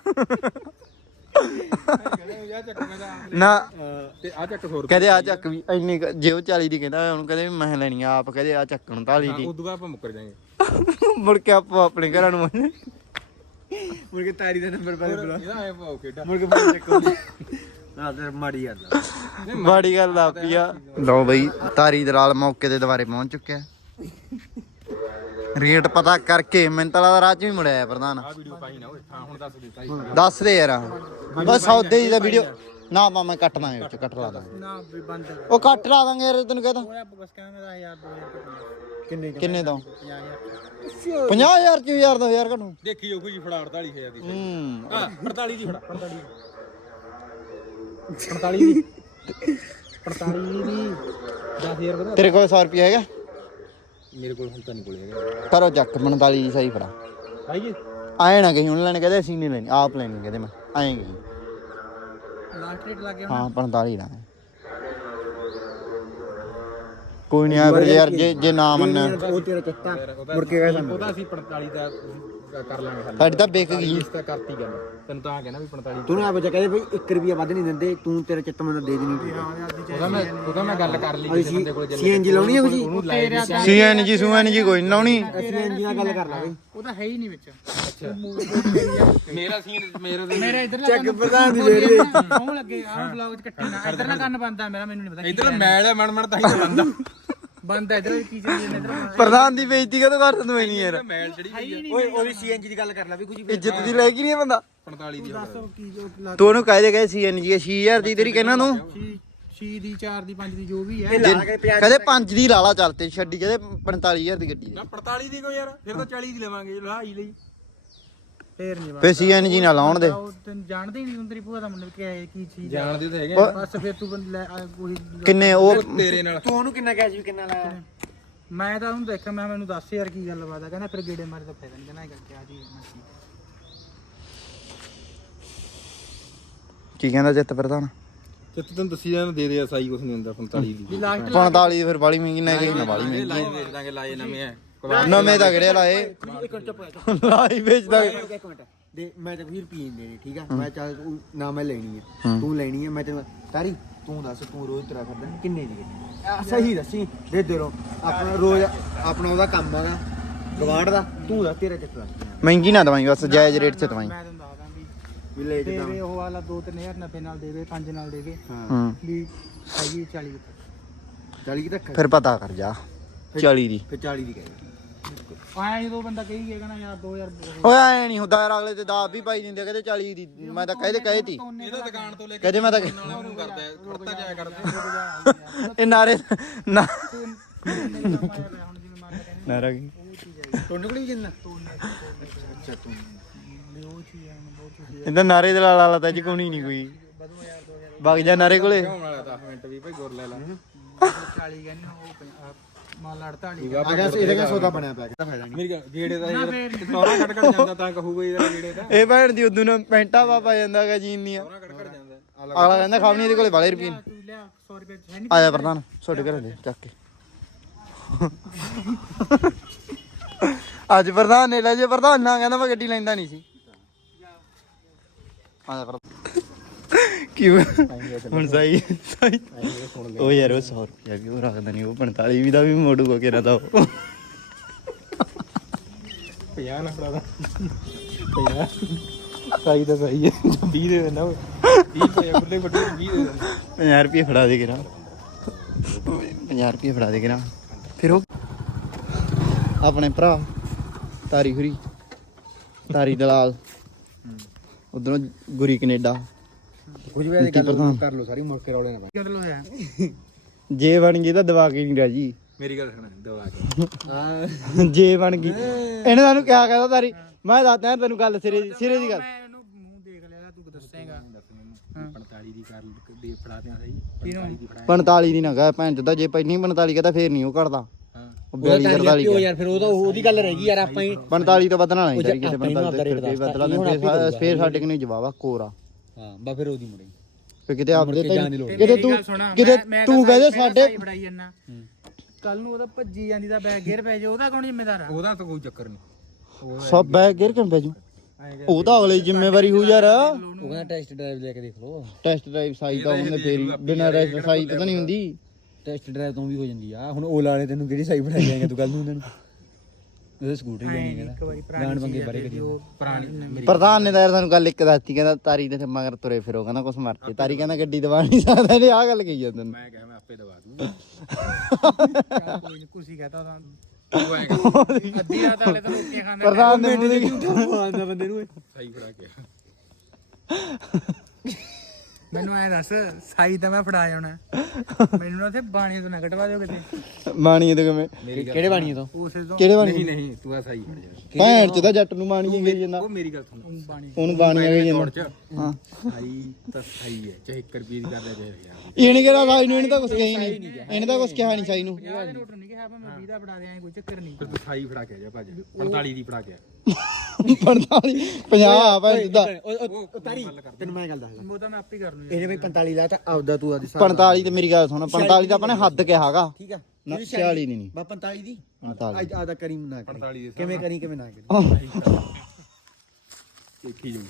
[SPEAKER 3] ਕਹਿੰਦੇ ਆ ਚੱਕ ਮੈਂ ਤਾਂ ਆਪ ਲੈ-
[SPEAKER 2] ਨਾ
[SPEAKER 3] ਤੇ ਆ ਚੱਕ ਸੌ ਰੁਪਏ
[SPEAKER 2] ਕਹਦੇ ਆ ਚੱਕ ਵੀ ਇੰਨੀ ਕੁ- ਜੇ ਉਹ ਚਾਲੀ ਦੀ ਕਹਿੰਦਾ ਉਹਨੂੰ ਕਹਦੇ ਵੀ ਮੈਂ ਲੈਣੀ ਆ ਆਪ ਕਹਦੇ ਆ ਚੱਕਣ ਤਾਲੀ ਦੀ
[SPEAKER 3] ਉਦੋਂ ਬਾਅਦ ਆਪਾਂ ਮੁੱਕਰ ਜਾਾਂਗੇ
[SPEAKER 2] ਮੁੜ ਕੇ ਆਪੋ ਆਪਣੇ ਘਰਾਂ ਨੂੰ ਆਉਣੇ।
[SPEAKER 1] ਮੁੜ ਕੇ ਤਾਰੀ ਦਾ ਨੰਬਰ ਪਾ ਦੇ ਬੁਲਾ
[SPEAKER 3] ਇਹਦਾ ਐ ਪਾਓ ਖੇਡਾ
[SPEAKER 1] ਮੁੜ ਕੇ ਫੋਨ ਚੱਕੋ ਨਾ ਤੇ ਮਾੜੀ ਗੱਲ ਆ
[SPEAKER 2] ਮਾੜੀ ਗੱਲ ਆ ਪੀਆ ਲਓ ਬਈ ਤਾਰੀ ਦਲਾਲ ਮੌਕੇ ਤੇ ਦੁਬਾਰੇ ਪਹੁੰਚ ਚੁੱਕਿਆ ਰੇਟ ਪਤਾ ਕਰਕੇ ਮੈਨੂੰ ਤਾਂ ਲੱਗਦਾ ਰਾਜ ਵੀ ਮੁੜਿਆ ਆ ਪ੍ਰਧਾਨ
[SPEAKER 3] ਆ ਵੀਡੀਓ ਪਾਈ ਨਾ ਓਏ ਹਾਂ ਹੁਣ ਦੱਸ ਦੇ ਤਾਈ
[SPEAKER 2] ਦੱਸ ਦੇ ਯਾਰ ਬਸ ਸੌਦੇ ਦੀ ਦਾ ਵੀਡੀਓ ਨਾ ਮਾ ਮੈਂ ਕੱਟ ਦਾਂਗੇ ਵਿੱਚ ਕੱਟ ਲਾ ਦਾਂਗੇ
[SPEAKER 4] ਨਾ ਵੀ ਬੰਦ ਕਰ
[SPEAKER 2] ਉਹ ਕੱਟ ਲਾ ਦਾਂਗੇ ਯਾਰ ਤੈਨੂੰ ਕਹਦਾ
[SPEAKER 4] ਉਹ ਬਸ ਕਹਿੰਦਾ ਮੇਰਾ ਯਾਰ ਦੋ ਹਜ਼ਾਰ ਘਟਣਾ
[SPEAKER 1] ਕਿੰਨੇ
[SPEAKER 2] ਕਿੰਨੇ ਦਾ
[SPEAKER 4] ਪੰਜਾਹ ਹਜ਼ਾਰ
[SPEAKER 2] ਪੰਜਾਹ ਹਜ਼ਾਰ ਚ ਯਾਰ ਦਾ ਹਜ਼ਾਰ ਘਟੂ
[SPEAKER 3] ਦੇਖੀ ਜਾਊਗੀ ਜੀ ਫੜਾ ਅੜਤਾਲੀ ਹਜ਼ਾਰ ਦੀ
[SPEAKER 2] ਹੂੰ
[SPEAKER 3] ਹਾਂ ਅੜਤਾਲੀ ਦੀ ਫੜਾ ਅੜਤਾਲੀ ਅੜਤਾਲੀ ਦੀ ਅੜਤਾਲੀ ਦੀ ਦਸ ਹਜ਼ਾਰ ਵਧਾ
[SPEAKER 2] ਤੇਰੇ ਕੋਲ ਸੌ ਰੁਪਏ ਹੈਗਾ
[SPEAKER 3] ਮੇਰੇ ਕੋਲ ਹੁਣ ਤਾਂ ਨਹੀਂ ਕੋਲੇ ਹੈਗਾ
[SPEAKER 2] ਕਰੋ ਚੱਕ ਪੰਤਾਲੀ ਦੀ ਸਹੀ ਫੜਾ
[SPEAKER 3] ਆਈਏ
[SPEAKER 2] ਆਏ ਨਾ ਕਹੀਂ ਹੁਣ ਲੈਣੇ ਕਹਦੇ ਅਸੀਂ ਨਹੀਂ ਲੈਣੀ ਆਪ ਲੈਣੀ ਕਹਦੇ ਮੈਂ ਆਏਗੀ
[SPEAKER 4] ਲਾਸਟ ਰੇਟ ਲੱਗ ਗਿਆ
[SPEAKER 2] ਹਾਂ ਪੰਤਾਲੀ ਦਾ ਕੋਈ ਨਹੀਂ ਆ ਫਿਰ ਯਾਰ ਜੇ ਜੇ ਨਾ ਮੰਨਿਆ
[SPEAKER 1] ਉਹ ਤੇਰਾ ਚੱਤਾ ਮੁੜ ਕੇ ਕਹਿੰਦਾ
[SPEAKER 3] ਉਹਦਾ ਅਸੀਂ ਪੰਤਾਲੀ ਦਾ ਕਰ ਲਾਂਗੇ ਹੱਲ
[SPEAKER 2] ਸਾਡੀ ਤਾਂ ਵਿਕ ਗਈ
[SPEAKER 3] ਇਸ ਤਾਂ ਕਰਤੀ ਗੱਲ ਤੈਨੂੰ ਤਾਂ ਕਹਿਣਾ ਵੀ ਪੰਤਾਲੀ
[SPEAKER 1] ਤੂੰ ਨਾ ਬੱਚਾ ਕਹਿੰਦੇ ਬਈ ਇੱਕ ਰੁਪਿਆ ਵੱਧ ਨਹੀਂ ਦਿੰਦੇ ਤੂੰ ਤੇਰਾ ਚਿੱਤ ਮੈਨੂੰ ਦੇ ਦੇਣੀ
[SPEAKER 3] ਉਹਦਾ ਮੈਂ ਉਹਦਾ ਮੈਂ ਗੱਲ ਕਰ ਲਈ ਕਿਸੇ ਬੰਦੇ ਕੋਲ
[SPEAKER 1] ਸੀਐਨਜੀ ਲਾਉਣੀ ਹੈ ਕੁਝ
[SPEAKER 3] ਉਹਨੂੰ ਲਾਈ ਦੀ
[SPEAKER 2] ਸੀ ਐਨ ਜੀ ਸੂ ਐਨ ਜੀ ਕੋਈ ਨੀ ਲਾਉਣੀ
[SPEAKER 1] ਸੀਐਨਜੀ ਨਾਲ ਗੱਲ ਕਰ ਲਾ ਬਈ
[SPEAKER 4] ਉਹ ਤਾਂ ਹੈ ਹੀ ਨਹੀਂ ਵਿੱਚ
[SPEAKER 3] ਅੱਛਾ ਮੇਰਾ ਸੀਨ ਮੇਰਾ
[SPEAKER 4] ਮੇਰਾ ਇਧਰ
[SPEAKER 1] ਚੱਕ ਪ੍ਰਧਾਨ ਦੀ ਦੇ ਰਹੀ
[SPEAKER 4] ਉਹ ਲੱਗੇ ਆਹ ਬਲੌਗ ਚ ਕੱਟੀ ਨਾ ਇਧਰ ਨਾ ਕੰਨ ਬੰਦਾ ਮੇਰਾ ਮੈਨੂੰ ਨਹੀਂ ਪਤਾ
[SPEAKER 3] ਇਧਰ ਮੈਲ ਹੈ ਮਣ ਮਣ ਤਾਂ ਹੀ ਬੰਦਾ
[SPEAKER 4] ਬੰਦਾ ਇਧਰ ਕੀ ਚੱਲੀ ਜਾਂਦਾ ਇਧਰ
[SPEAKER 2] ਪ੍ਰਧਾਨ ਦੀ ਬੇਇੱਜ਼ਤੀ ਕਦੋਂ ਕਰ ਤੂੰ ਨਹੀਂ ਯਾਰ
[SPEAKER 3] ਮੈਲ ਚੜੀ ਗਈ
[SPEAKER 1] ਓਏ ਉਹਦੀ ਸੀਐਨਜੀ ਦੀ ਗੱਲ ਕਰ ਲੈ ਵੀ ਕੁਝ
[SPEAKER 2] ਇੱਜ਼ਤ ਦੀ ਲੈ ਕੇ ਨਹੀਂ ਬੰਦਾ
[SPEAKER 3] ਪੰਤਾਲੀ ਦੀ
[SPEAKER 4] ਦੱਸੋ ਕੀ ਜੋ
[SPEAKER 2] ਤੂੰ ਉਹਨੂੰ ਕਹਿ ਦੇ ਕਹੇ ਸੀ ਐਨ ਜੀ ਛੇ ਹਜ਼ਾਰ ਦੀ ਤੇਰੀ ਕਹਿਣਾ ਤੂੰ
[SPEAKER 4] ਛੀ ਛੀ ਦੀ ਚਾਰ ਦੀ ਪੰਜ ਦੀ ਜੋ ਵੀ ਹੈ
[SPEAKER 1] ਲਾ ਕੇ ਪਿਆ
[SPEAKER 2] ਕਹਦੇ ਪੰਜ ਦੀ ਲਾਲਾ ਚੱਲ ਤੇ ਛੱਡੀ ਕਹਦੇ ਪੰਤਾਲੀ ਹਜ਼ਾਰ ਦੀ ਗੱਡੀ
[SPEAKER 3] ਨਾ ਪੰਤਾਲੀ ਦੀ ਕੋ ਯਾਰ ਫਿਰ ਤਾਂ ਚਾਲੀ ਦੀ ਲਵਾਂਗੇ ਜੇ ਲਹਾਈ ਲਈ
[SPEAKER 4] ਫੇਰ ਨਹੀਂ
[SPEAKER 2] ਫੇ ਸੀ ਐਨ ਜੀ ਨਾ ਲਾਉਣ ਦੇ
[SPEAKER 4] ਉਹ ਤੈਨੂੰ ਜਾਣਦੇ ਹੀ ਨਹੀਂ ਤੇਰੀ ਭੂਆ ਦਾ ਮੁੰਡਾ ਕਿ ਹੈ ਕੀ ਚੀਜ਼ ਹੈ
[SPEAKER 3] ਜਾਣਦੇ ਤਾਂ ਹੈਗੇ
[SPEAKER 4] ਬਸ ਫਿਰ ਤੂੰ ਬੰਦ ਲੈ ਆ ਉਹੀ
[SPEAKER 2] ਕਿੰਨੇ ਉਹ
[SPEAKER 3] ਤੇਰੇ ਨਾਲ
[SPEAKER 1] ਤੂੰ ਉਹਨੂੰ ਕਿੰਨਾ ਕੈਸ਼ ਵੀ ਕਿੰਨਾ ਲਾਇਆ
[SPEAKER 4] ਮੈਂ ਤਾਂ ਉਹਨੂੰ ਦੇਖਿਆ ਮੈਂ ਮੈਨੂੰ ਦੱਸ ਯਾਰ ਕੀ ਗੱਲਬਾਤ ਆ ਕਹਿੰਦਾ ਫਿਰ ਗੇੜੇ ਮਾਰੇ ਤਾਂ ਫਾਇਦਾ ਨਹੀਂ ਕਹਿੰਦਾ ਇਹ ਕਰਕੇ ਆ ਜੀ ਮੈਂ ਠੀਕ।
[SPEAKER 2] ਕੀ ਕਹਿੰਦਾ ਚਿੱਤ ਪ੍ਰਧਾਨ
[SPEAKER 3] ਤੇ ਤੈਨੂੰ ਦੱਸੀ ਜਾਣਾ ਦੇ ਦੇ ਸਾਈ ਕੁਛ ਨਹੀਂ ਹੁੰਦਾ ਪੰਤਾਲੀ ਦੀ
[SPEAKER 4] ਵੀ ਲਾਸਟ
[SPEAKER 2] ਪੰਤਾਲੀ ਫਿਰ ਬਾਲੀ ਮਹਿੰਗੀ ਨਾ ਗਈ ਨਾ ਬਾਲੀ ਮਹਿੰਗੀ
[SPEAKER 3] ਲਾਈ ਵੇਚ ਦਾਂਗੇ ਲਾਏ ਨਵੇਂ ਆ
[SPEAKER 2] ਨਵੇਂ ਤਾਂ ਕਿਹੜੇ ਲਾਏ
[SPEAKER 1] ਇੱਕ ਮਿੰਟ ਚੁੱਪ ਕਰ
[SPEAKER 2] ਲਾਈ ਵੇਚਦਾ
[SPEAKER 1] ਇੱਕ ਮਿੰਟ ਦੇ ਮੈਂ ਤਾਂ ਵੀਹ ਰੁਪਏ ਦੇਣੇ ਠੀਕ ਆ ਮੈਂ ਚੱਲ ਤੂੰ ਨਾ ਮੈਂ ਲੈਣੀ ਹੈ ਤੂੰ ਲੈਣੀ ਹੈ ਮੈਂ ਤੈਨੂੰ ਤਾਰੀ ਤੂੰ ਦੱਸ ਤੂੰ ਰੋਜ਼ ਤੇਰਾ ਕਰਦਾ ਕਿੰਨੇ ਦੀ ਹੈ ਸਹੀ ਦੱਸੀ ਦੇ ਦੇ ਰੋ ਆਪਣਾ ਰੋਜ਼ ਆਪਣਾ ਉਹਦਾ ਕੰਮ ਹੈਗਾ ਗਵਾੜ ਦਾ ਤੂੰ ਦੱਸ ਤੇਰਾ ਕਿੱਥੇ
[SPEAKER 2] ਮਹਿੰਗੀ ਨਾ ਦਵਾਈ ਬਸ ਜਾਇਜ਼ ਰੇਟ 'ਚ ਦਵਾਈ
[SPEAKER 4] ਮੈਂ ਤੈਨੂੰ ਦੱਸਦਾ ਵੀ
[SPEAKER 1] ਵੀ ਲੈ ਜਿੱਦਾਂ
[SPEAKER 4] ਦੇਵੇ ਉਹ ਵਾਲਾ ਦੋ ਤਿੰਨ ਹਜ਼ਾਰ ਨੱਬੇ ਨਾਲ ਦੇਵੇ ਪੰਜ ਨਾਲ ਦੇਵੇ
[SPEAKER 1] ਹਾਂ
[SPEAKER 2] ਹੂੰ
[SPEAKER 4] ਵੀ ਹੈਗੀ ਚਾਲੀ ਕੁ।
[SPEAKER 1] ਚਾਲੀ ਕੀ ਤੱਕ
[SPEAKER 2] ਫਿਰ ਪਤਾ ਕਰ ਜਾ ਚਾਲੀ ਦੀ
[SPEAKER 1] ਫਿਰ ਚਾਲੀ ਦੀ ਕਹੇ
[SPEAKER 4] ਆਇਆ ਜਦੋਂ ਬੰਦਾ ਕਹੀ ਗਿਆ ਕਹਿੰਦਾ ਯਾਰ ਦੋ ਹਜ਼ਾਰ
[SPEAKER 2] ਓਏ ਐ ਨਹੀਂ ਹੁੰਦਾ ਯਾਰ, ਅਗਲੇ ਤੇ ਦਸ ਵੀ ਪਾਈ ਦਿੰਦੇ ਕਹਿੰਦੇ ਚਾਲੀ ਦੀ। ਮੈਂ ਤਾਂ ਕਹਦੇ ਕਹੇ ਤੀ
[SPEAKER 3] ਇਹਦਾ ਦੁਕਾਨ ਤੋਂ ਲੈ ਕੇ
[SPEAKER 2] ਕਹਦੇ ਮੈਂ ਤਾਂ
[SPEAKER 3] ਉਹਨੂੰ ਕਰਦਾ ਹੈ, ਖੜਤਾ ਜਾਇਆ ਕਰਦੇ
[SPEAKER 2] ਇਹ ਨਾਰੇ ਨਾ
[SPEAKER 4] ਹੁਣ ਜਿਵੇਂ ਮੰਨ ਲੈ
[SPEAKER 2] ਨਾਰਾ ਕੀ
[SPEAKER 1] ਟੋਨੇ ਕੋਲ ਹੀ ਜਿੰਨਾ
[SPEAKER 4] ਅੱਛਾ ਤੂੰ ਉਹ ਚੀਜ਼ ਹੈ ਬਹੁਤ ਚੀਜ਼
[SPEAKER 2] ਇਹਦਾ ਨਾਰੇ ਦੇ ਲਾਲਾ ਲਾ ਤਾਂ ਅੱਜ ਕੋਣੀ ਨਹੀਂ ਕੋਈ
[SPEAKER 4] ਵਧੋ ਯਾਰ ਦੋ ਹਜ਼ਾਰ
[SPEAKER 2] ਵਗ ਜਾ ਨਾਰੇ ਕੋਲੇ
[SPEAKER 3] ਆਉਣ ਵਾਲਾ ਦਸ ਮਿੰਟ ਵੀ ਭਾਈ ਗੁਰ ਲੈ ਲਾ
[SPEAKER 4] ਚਾਲੀ ਕਹਿੰਦੇ ਉਹ ਮਾਲ ਅੜਤਾਲੀ
[SPEAKER 1] ਆ ਗਿਆ ਇਹਦੇ ਕਾ ਸੌਦਾ ਬਣਿਆ ਪਿਆ ਕਿਹਦਾ ਫਾਇਦਾ ਨਹੀਂ
[SPEAKER 3] ਮੇਰੀ ਗੱਲ ਗੇੜੇ ਦਾ ਯਾਰ ਸੌਰਾ ਕੱਟ ਕੱਟ ਜਾਂਦਾ ਤਾਂ ਕਹੂਗਾ ਇਹਦਾ ਗੇੜੇ ਦਾ
[SPEAKER 2] ਇਹ ਭੈਣ ਦੀ ਉਦੋਂ ਨਾ ਪੈਂਟਾ ਪਾਪਾ ਜਾਂਦਾ ਹੈਗਾ ਜੀਨ ਦੀਆਂ।
[SPEAKER 3] ਸੌਰਾ ਕੱਟ ਕੱਟ ਜਾਂਦਾ
[SPEAKER 2] ਅਗਲਾ ਕਹਿੰਦਾ ਖਾਵਣੀ ਇਹਦੇ ਕੋਲੇ ਵਾਲੇ ਰੁਪਏ
[SPEAKER 4] ਤੂੰ ਲਿਆ ਸੌ ਰੁਪਏ ਹੈ ਨਹੀਂ
[SPEAKER 2] ਆ ਜਾ ਪ੍ਰਧਾਨ ਛੋਟੇ ਘਰ ਦੇ ਚੱਕ ਕੇ ਅੱਜ ਪ੍ਰਧਾਨ ਨੇ ਲੈ ਜੇ ਪ੍ਰਧਾਨ ਨਾ ਕਹਿੰਦਾ ਮੈਂ ਗੱਡੀ ਲੈਂਦਾ ਨਹੀਂ ਸੀ। ਆ ਜਾ ਪ੍ਰਧਾਨ ਕਿਉਂ ਹੁਣ ਸਹੀ ਸਹੀ ਉਹ ਯਾਰ ਉਹ ਸੌ ਰੁਪਇਆ ਵੀ ਉਹ ਰੱਖਦਾ ਨਹੀਂ, ਉਹ ਪੰਤਾਲੀ ਵੀ ਦਾ ਵੀ ਮੋੜੂਗਾ ਕਿਹੜਾ ਦਾ ਉਹ
[SPEAKER 3] ਪੰਜਾਹ ਨਾ ਫੜਾ ਦਾ ਪੰਜਾਹ ਸਹੀ ਤਾਂ ਸਹੀ ਹੈ ਵੀਹ ਦੇ ਦੇਣਾ ਵੀਹ ਪਏ ਬੁੱਲੇ ਵੱਡੇ ਵੀਹ ਦੇ ਦੇਣਾ
[SPEAKER 2] ਪੰਜਾਹ ਰੁਪਏ ਫੜਾ ਦੇ ਕਿਰਾ ਪੰਜਾਹ ਰੁਪਏ ਫੜਾ ਦੇ ਕਿਰਾ ਫਿਰ ਉਹ ਆਪਣੇ ਭਰਾ ਤਾਰੀ ਖੁਰੀ ਤਾਰੀ ਦਲਾਲ ਉਧਰੋਂ ਗੁਰੀ ਕੈਨੇਡਾ
[SPEAKER 1] ਕੁਝ ਵੀ ਗੱਲ ਕਰ ਲੋ ਸਾਰੀ ਮੁੜ ਕੇ ਰੌਲੇ ਨਾ ਪਾ
[SPEAKER 4] ਮਤਲਬ ਹੋਇਆ
[SPEAKER 2] ਜੇ ਬਣ ਗਈ ਤਾਂ ਦਵਾ ਕੇ ਨਹੀਂ ਰਾਜੀ।
[SPEAKER 3] ਮੇਰੀ ਗੱਲ ਸੁਣ ਦਵਾ ਕੇ
[SPEAKER 1] ਹਾਂ
[SPEAKER 2] ਜੇ ਬਣ ਗਈ ਇਹਨੇ ਸਾਨੂੰ ਕਿਆ ਕਹਦਾ ਤਾਰੀ, ਮੈਂ ਦੱਸਦਾ ਤੈਨੂੰ ਗੱਲ ਸਿਰੇ ਦੀ ਸਿਰੇ ਦੀ ਗੱਲ।
[SPEAKER 4] ਮੈਂ ਇਹਨੂੰ ਮੂੰਹ ਦੇਖ ਲਿਆ ਤੂੰ ਦੱਸੇਗਾ
[SPEAKER 3] ਪੰਤਾਲੀ ਦੀ ਕਰ ਦੇ ਫੜਾ ਦਿਆਂ ਸਹੀ ਪੰਤਾਲੀ ਦੀ ਫੜਾ
[SPEAKER 2] ਪੰਤਾਲੀ ਦੀ ਨਾ ਕਹ ਭੈਣ ਚੋਦਾ, ਜੇ ਪਹਿਲੀ ਪੰਤਾਲੀ ਕਹਦਾ ਫੇਰ ਨਹੀਂ ਉਹ ਘਟਦਾ।
[SPEAKER 3] ਹਾਂ
[SPEAKER 2] ਉਹ ਬਿਆਲੀ ਕਰਦਾ ਲਈ
[SPEAKER 1] ਯਾਰ ਫਿਰ ਉਹ ਤਾਂ ਉਹਦੀ ਗੱਲ ਰਹਿ ਗਈ ਯਾਰ ਆਪਾਂ ਹੀ
[SPEAKER 2] ਪੰਤਾਲੀ ਤੋਂ ਵਧਣਾ ਨਹੀਂ ਚਾਹੀਦਾ, ਕਿਤੇ ਪੰਤਾਲੀ ਤੇ ਫਿਰ ਬਦਲਾ ਦਿੰਦੇ ਫੇਰ ਸਾਡੇ ਕੋਲ ਨਹੀਂ ਜਵਾਬ ਆ ਕੋਰਾ।
[SPEAKER 1] ਹਾਂ ਬਾ ਫਿਰ ਉਹਦੀ ਮੁੜੀ
[SPEAKER 2] ਫੇ ਕਿਤੇ ਆਪਦੇ
[SPEAKER 4] ਤੇ
[SPEAKER 2] ਕਿਤੇ ਤੂੰ ਕਿਤੇ ਤੂੰ ਕਹਦੇ ਸਾਡੇ
[SPEAKER 4] ਫੜਾਈ ਜੰਨਾ ਕੱਲ ਨੂੰ ਉਹਦਾ ਭੱਜੀ ਜਾਂਦੀ ਦਾ ਬੈਗ ਗੇਰ ਪੈ ਜਾ ਉਹਦਾ ਕੌਣ ਜ਼ਿੰਮੇਦਾਰ ਆ?
[SPEAKER 3] ਉਹਦਾ ਤਾਂ ਕੋਈ ਚੱਕਰ ਨਹੀਂ
[SPEAKER 2] ਸਭ ਬੈਗ ਗਿਰ ਕਿਉਂ ਪੈ ਜੂ, ਉਹ ਤਾਂ ਅਗਲੇ ਜ਼ਿੰਮੇਵਾਰੀ ਹੋ ਯਾਰ।
[SPEAKER 1] ਉਹ ਕਹਿੰਦਾ ਟੈਸਟ ਡਰਾਈਵ ਲੈ ਕੇ ਦੇਖ ਲਓ।
[SPEAKER 2] ਟੈਸਟ ਡਰਾਈਵ ਸਾਈ ਤਾਂ ਉਹਨੇ ਫੇਰ ਬਿਨਾਂ ਟੈਸਟ ਸਾਈ ਤਾਂ ਨਹੀਂ ਹੁੰਦੀ।
[SPEAKER 1] ਟੈਸਟ ਡਰਾਈਵ ਤੋਂ ਵੀ ਹੋ ਜਾਂਦੀ ਆ। ਹੁਣ ਓਲਾ ਵਾਲੇ ਤੈਨੂੰ ਕਿਹੜੀ ਸਾਈ ਬਣਾਈ ਜਾਏਗਾ ਤੂੰ ਕੱਲ ਨੂੰ ਉਹਨਾਂ ਨੂੰ ਉਹਦੇ ਸਕੂਟਰ ਹੀ ਲੈਣੀ
[SPEAKER 4] ਇੱਕ
[SPEAKER 1] ਕਹਿੰਦਾ
[SPEAKER 4] ਵਾਰੀ
[SPEAKER 1] ਜਾਣ ਬੰਗੇ ਬਾਰੇ ਕਰੀ
[SPEAKER 3] ਪੁਰਾਣੀ ਮੇਰੀ
[SPEAKER 2] ਪ੍ਰਧਾਨ ਨੇ ਤਾਂ ਯਾਰ ਸਾਨੂੰ ਗੱਲ ਇੱਕ ਦੱਸਤੀ, ਕਹਿੰਦਾ ਤਾਰੀ ਦੇ ਮਗਰ ਤੁਰੇ ਫਿਰੋ, ਕਹਿੰਦਾ ਕੁਛ ਮਰਤੇ। ਤਾਰੀ ਕਹਿੰਦਾ ਗੱਡੀ ਦਵਾ ਨਹੀਂ ਸਕਦਾ, ਇਹਨੇ ਆਹ ਗੱਲ ਕਹੀ ਆ ਤੈਨੂੰ।
[SPEAKER 3] ਮੈਂ ਕਿਹਾ ਮੈਂ ਆਪੇ ਦਵਾ ਦੂੰ
[SPEAKER 4] ਕੋਈ ਨੀ ਕੁਰਸੀ ਕਹਤਾ ਤਾਂ
[SPEAKER 3] ਤੂੰ ਐਂ ਕਰ
[SPEAKER 4] ਅੱਧੀ ਰਾਤ ਵਾਲੇ ਤਾਂ ਰੋਟੀਆਂ ਖਾਂਦੇ
[SPEAKER 2] ਪ੍ਰਧਾਨ ਨੇ ਮੂੰਹ ਦੀ
[SPEAKER 1] ਆਂਦਾ ਬੰਦੇ ਨੂੰ
[SPEAKER 3] ਸਹੀ ਫੜਾ ਕੇ
[SPEAKER 4] ਮੈਨੂੰ ਐ ਦੱਸ ਸਾਈ ਤਾਂ ਮੈਂ ਫੜਾ ਜਾਣਾ ਮੈਨੂੰ ਨਾ ਉੱਥੇ ਬਾਣੀ ਤੋਂ ਨਾ ਕਟਵਾ ਦਿਓ ਕਿਤੇ
[SPEAKER 2] ਮਾਣੀ ਤੇ ਕਿਵੇਂ
[SPEAKER 1] ਕਿਹੜੇ ਬਾਣੀਏ ਤੋਂ
[SPEAKER 4] ਉਸੇ ਤੋਂ
[SPEAKER 2] ਕਿਹੜੇ ਬਾਣੀ
[SPEAKER 3] ਨਹੀਂ ਨਹੀਂ ਤੂੰ ਆ ਸਹੀ ਫੜ ਜਾ
[SPEAKER 2] ਭੈਣ ਚ ਤਾਂ ਜੱਟ ਨੂੰ ਮਾਣੀ ਗਈ ਜਾਂਦਾ,
[SPEAKER 3] ਉਹ ਮੇਰੀ ਗੱਲ ਸੁਣ
[SPEAKER 4] ਬਾਣੀ
[SPEAKER 2] ਉਹਨੂੰ ਬਾਣੀ ਗਈ
[SPEAKER 3] ਤੋੜ
[SPEAKER 2] ਜਾਂਦਾ।
[SPEAKER 3] ਚ
[SPEAKER 2] ਹਾਂ
[SPEAKER 3] ਸਹੀ ਤਾਂ ਸਹੀ ਹੈ ਚਾਹੇ ਇੱਕ ਰੁਪਏ ਦੀ ਕਰਦਾ ਚਾਹੇ ਯਾਰ
[SPEAKER 2] ਇਹਨੇ ਕਿਹੜਾ ਸਾਈ ਨੂੰ, ਇਹਨੇ ਤਾਂ ਕੁਛ ਕਿਹਾ ਹੀ ਨਹੀਂ, ਇਹਨੇ ਤਾਂ ਕੁਛ ਕਿਹਾ ਨਹੀਂ ਸਾਈ ਨੂੰ।
[SPEAKER 4] ਪੰਜਾਹ ਦੇ ਨੋਟ ਨਹੀਂ ਕਿਹਾ ਮੈਂ ਵੀਹ ਦਾ ਫੜਾ ਦਿਆਂ ਕੋਈ ਚੱਕਰ ਨਹੀਂ
[SPEAKER 3] ਫਿਰ ਤੂੰ ਸਹੀ ਫੜਾ ਕੇ ਜਾ ਭਾਜ ਪੰਤਾਲੀ ਦੀ ਫੜਾ ਕੇ ਆ।
[SPEAKER 2] ਪੰਤਾਲੀ ਪੰਜਾਹ ਭੈਣ ਚੋਦਾ
[SPEAKER 1] ਉਹ ਤਾਰੀ ਤੈਨੂੰ ਮੈਂ ਗੱਲ ਦੱਸਦਾ
[SPEAKER 4] ਉਹ ਤਾਂ ਮੈਂ ਆਪੇ ਕਰ ਲੂੰ
[SPEAKER 1] ਇਹਨੇ ਬਈ ਪੰਤਾਲੀ ਲਾ ਤਾਂ ਆਪਦਾ ਤੂੰ ਆਦੀ
[SPEAKER 2] ਪੰਤਾਲੀ ਤੇ ਮੇਰੀ ਗੱਲ ਸੁਣ, ਪੰਤਾਲੀ ਦਾ ਆਪਣੇ ਹੱਦ ਕਿਹਾਗਾ
[SPEAKER 1] ਠੀਕ ਆ
[SPEAKER 2] ਨਾ ਛਿਆਲੀ ਦੀ ਨਹੀਂ
[SPEAKER 1] ਬਾ ਪੰਤਾਲੀ ਦੀ
[SPEAKER 2] ਪੰਤਾਲੀ
[SPEAKER 1] ਅੱਜ ਆਦਾ ਕਰੀ ਨਾ ਕਰੀ
[SPEAKER 3] ਪੰਤਾਲੀ ਦੇ
[SPEAKER 1] ਕਿਵੇਂ ਕਰੀ ਕਿਵੇਂ ਨਾ ਕਰੀ
[SPEAKER 3] ਦੇਖੀ ਜੂ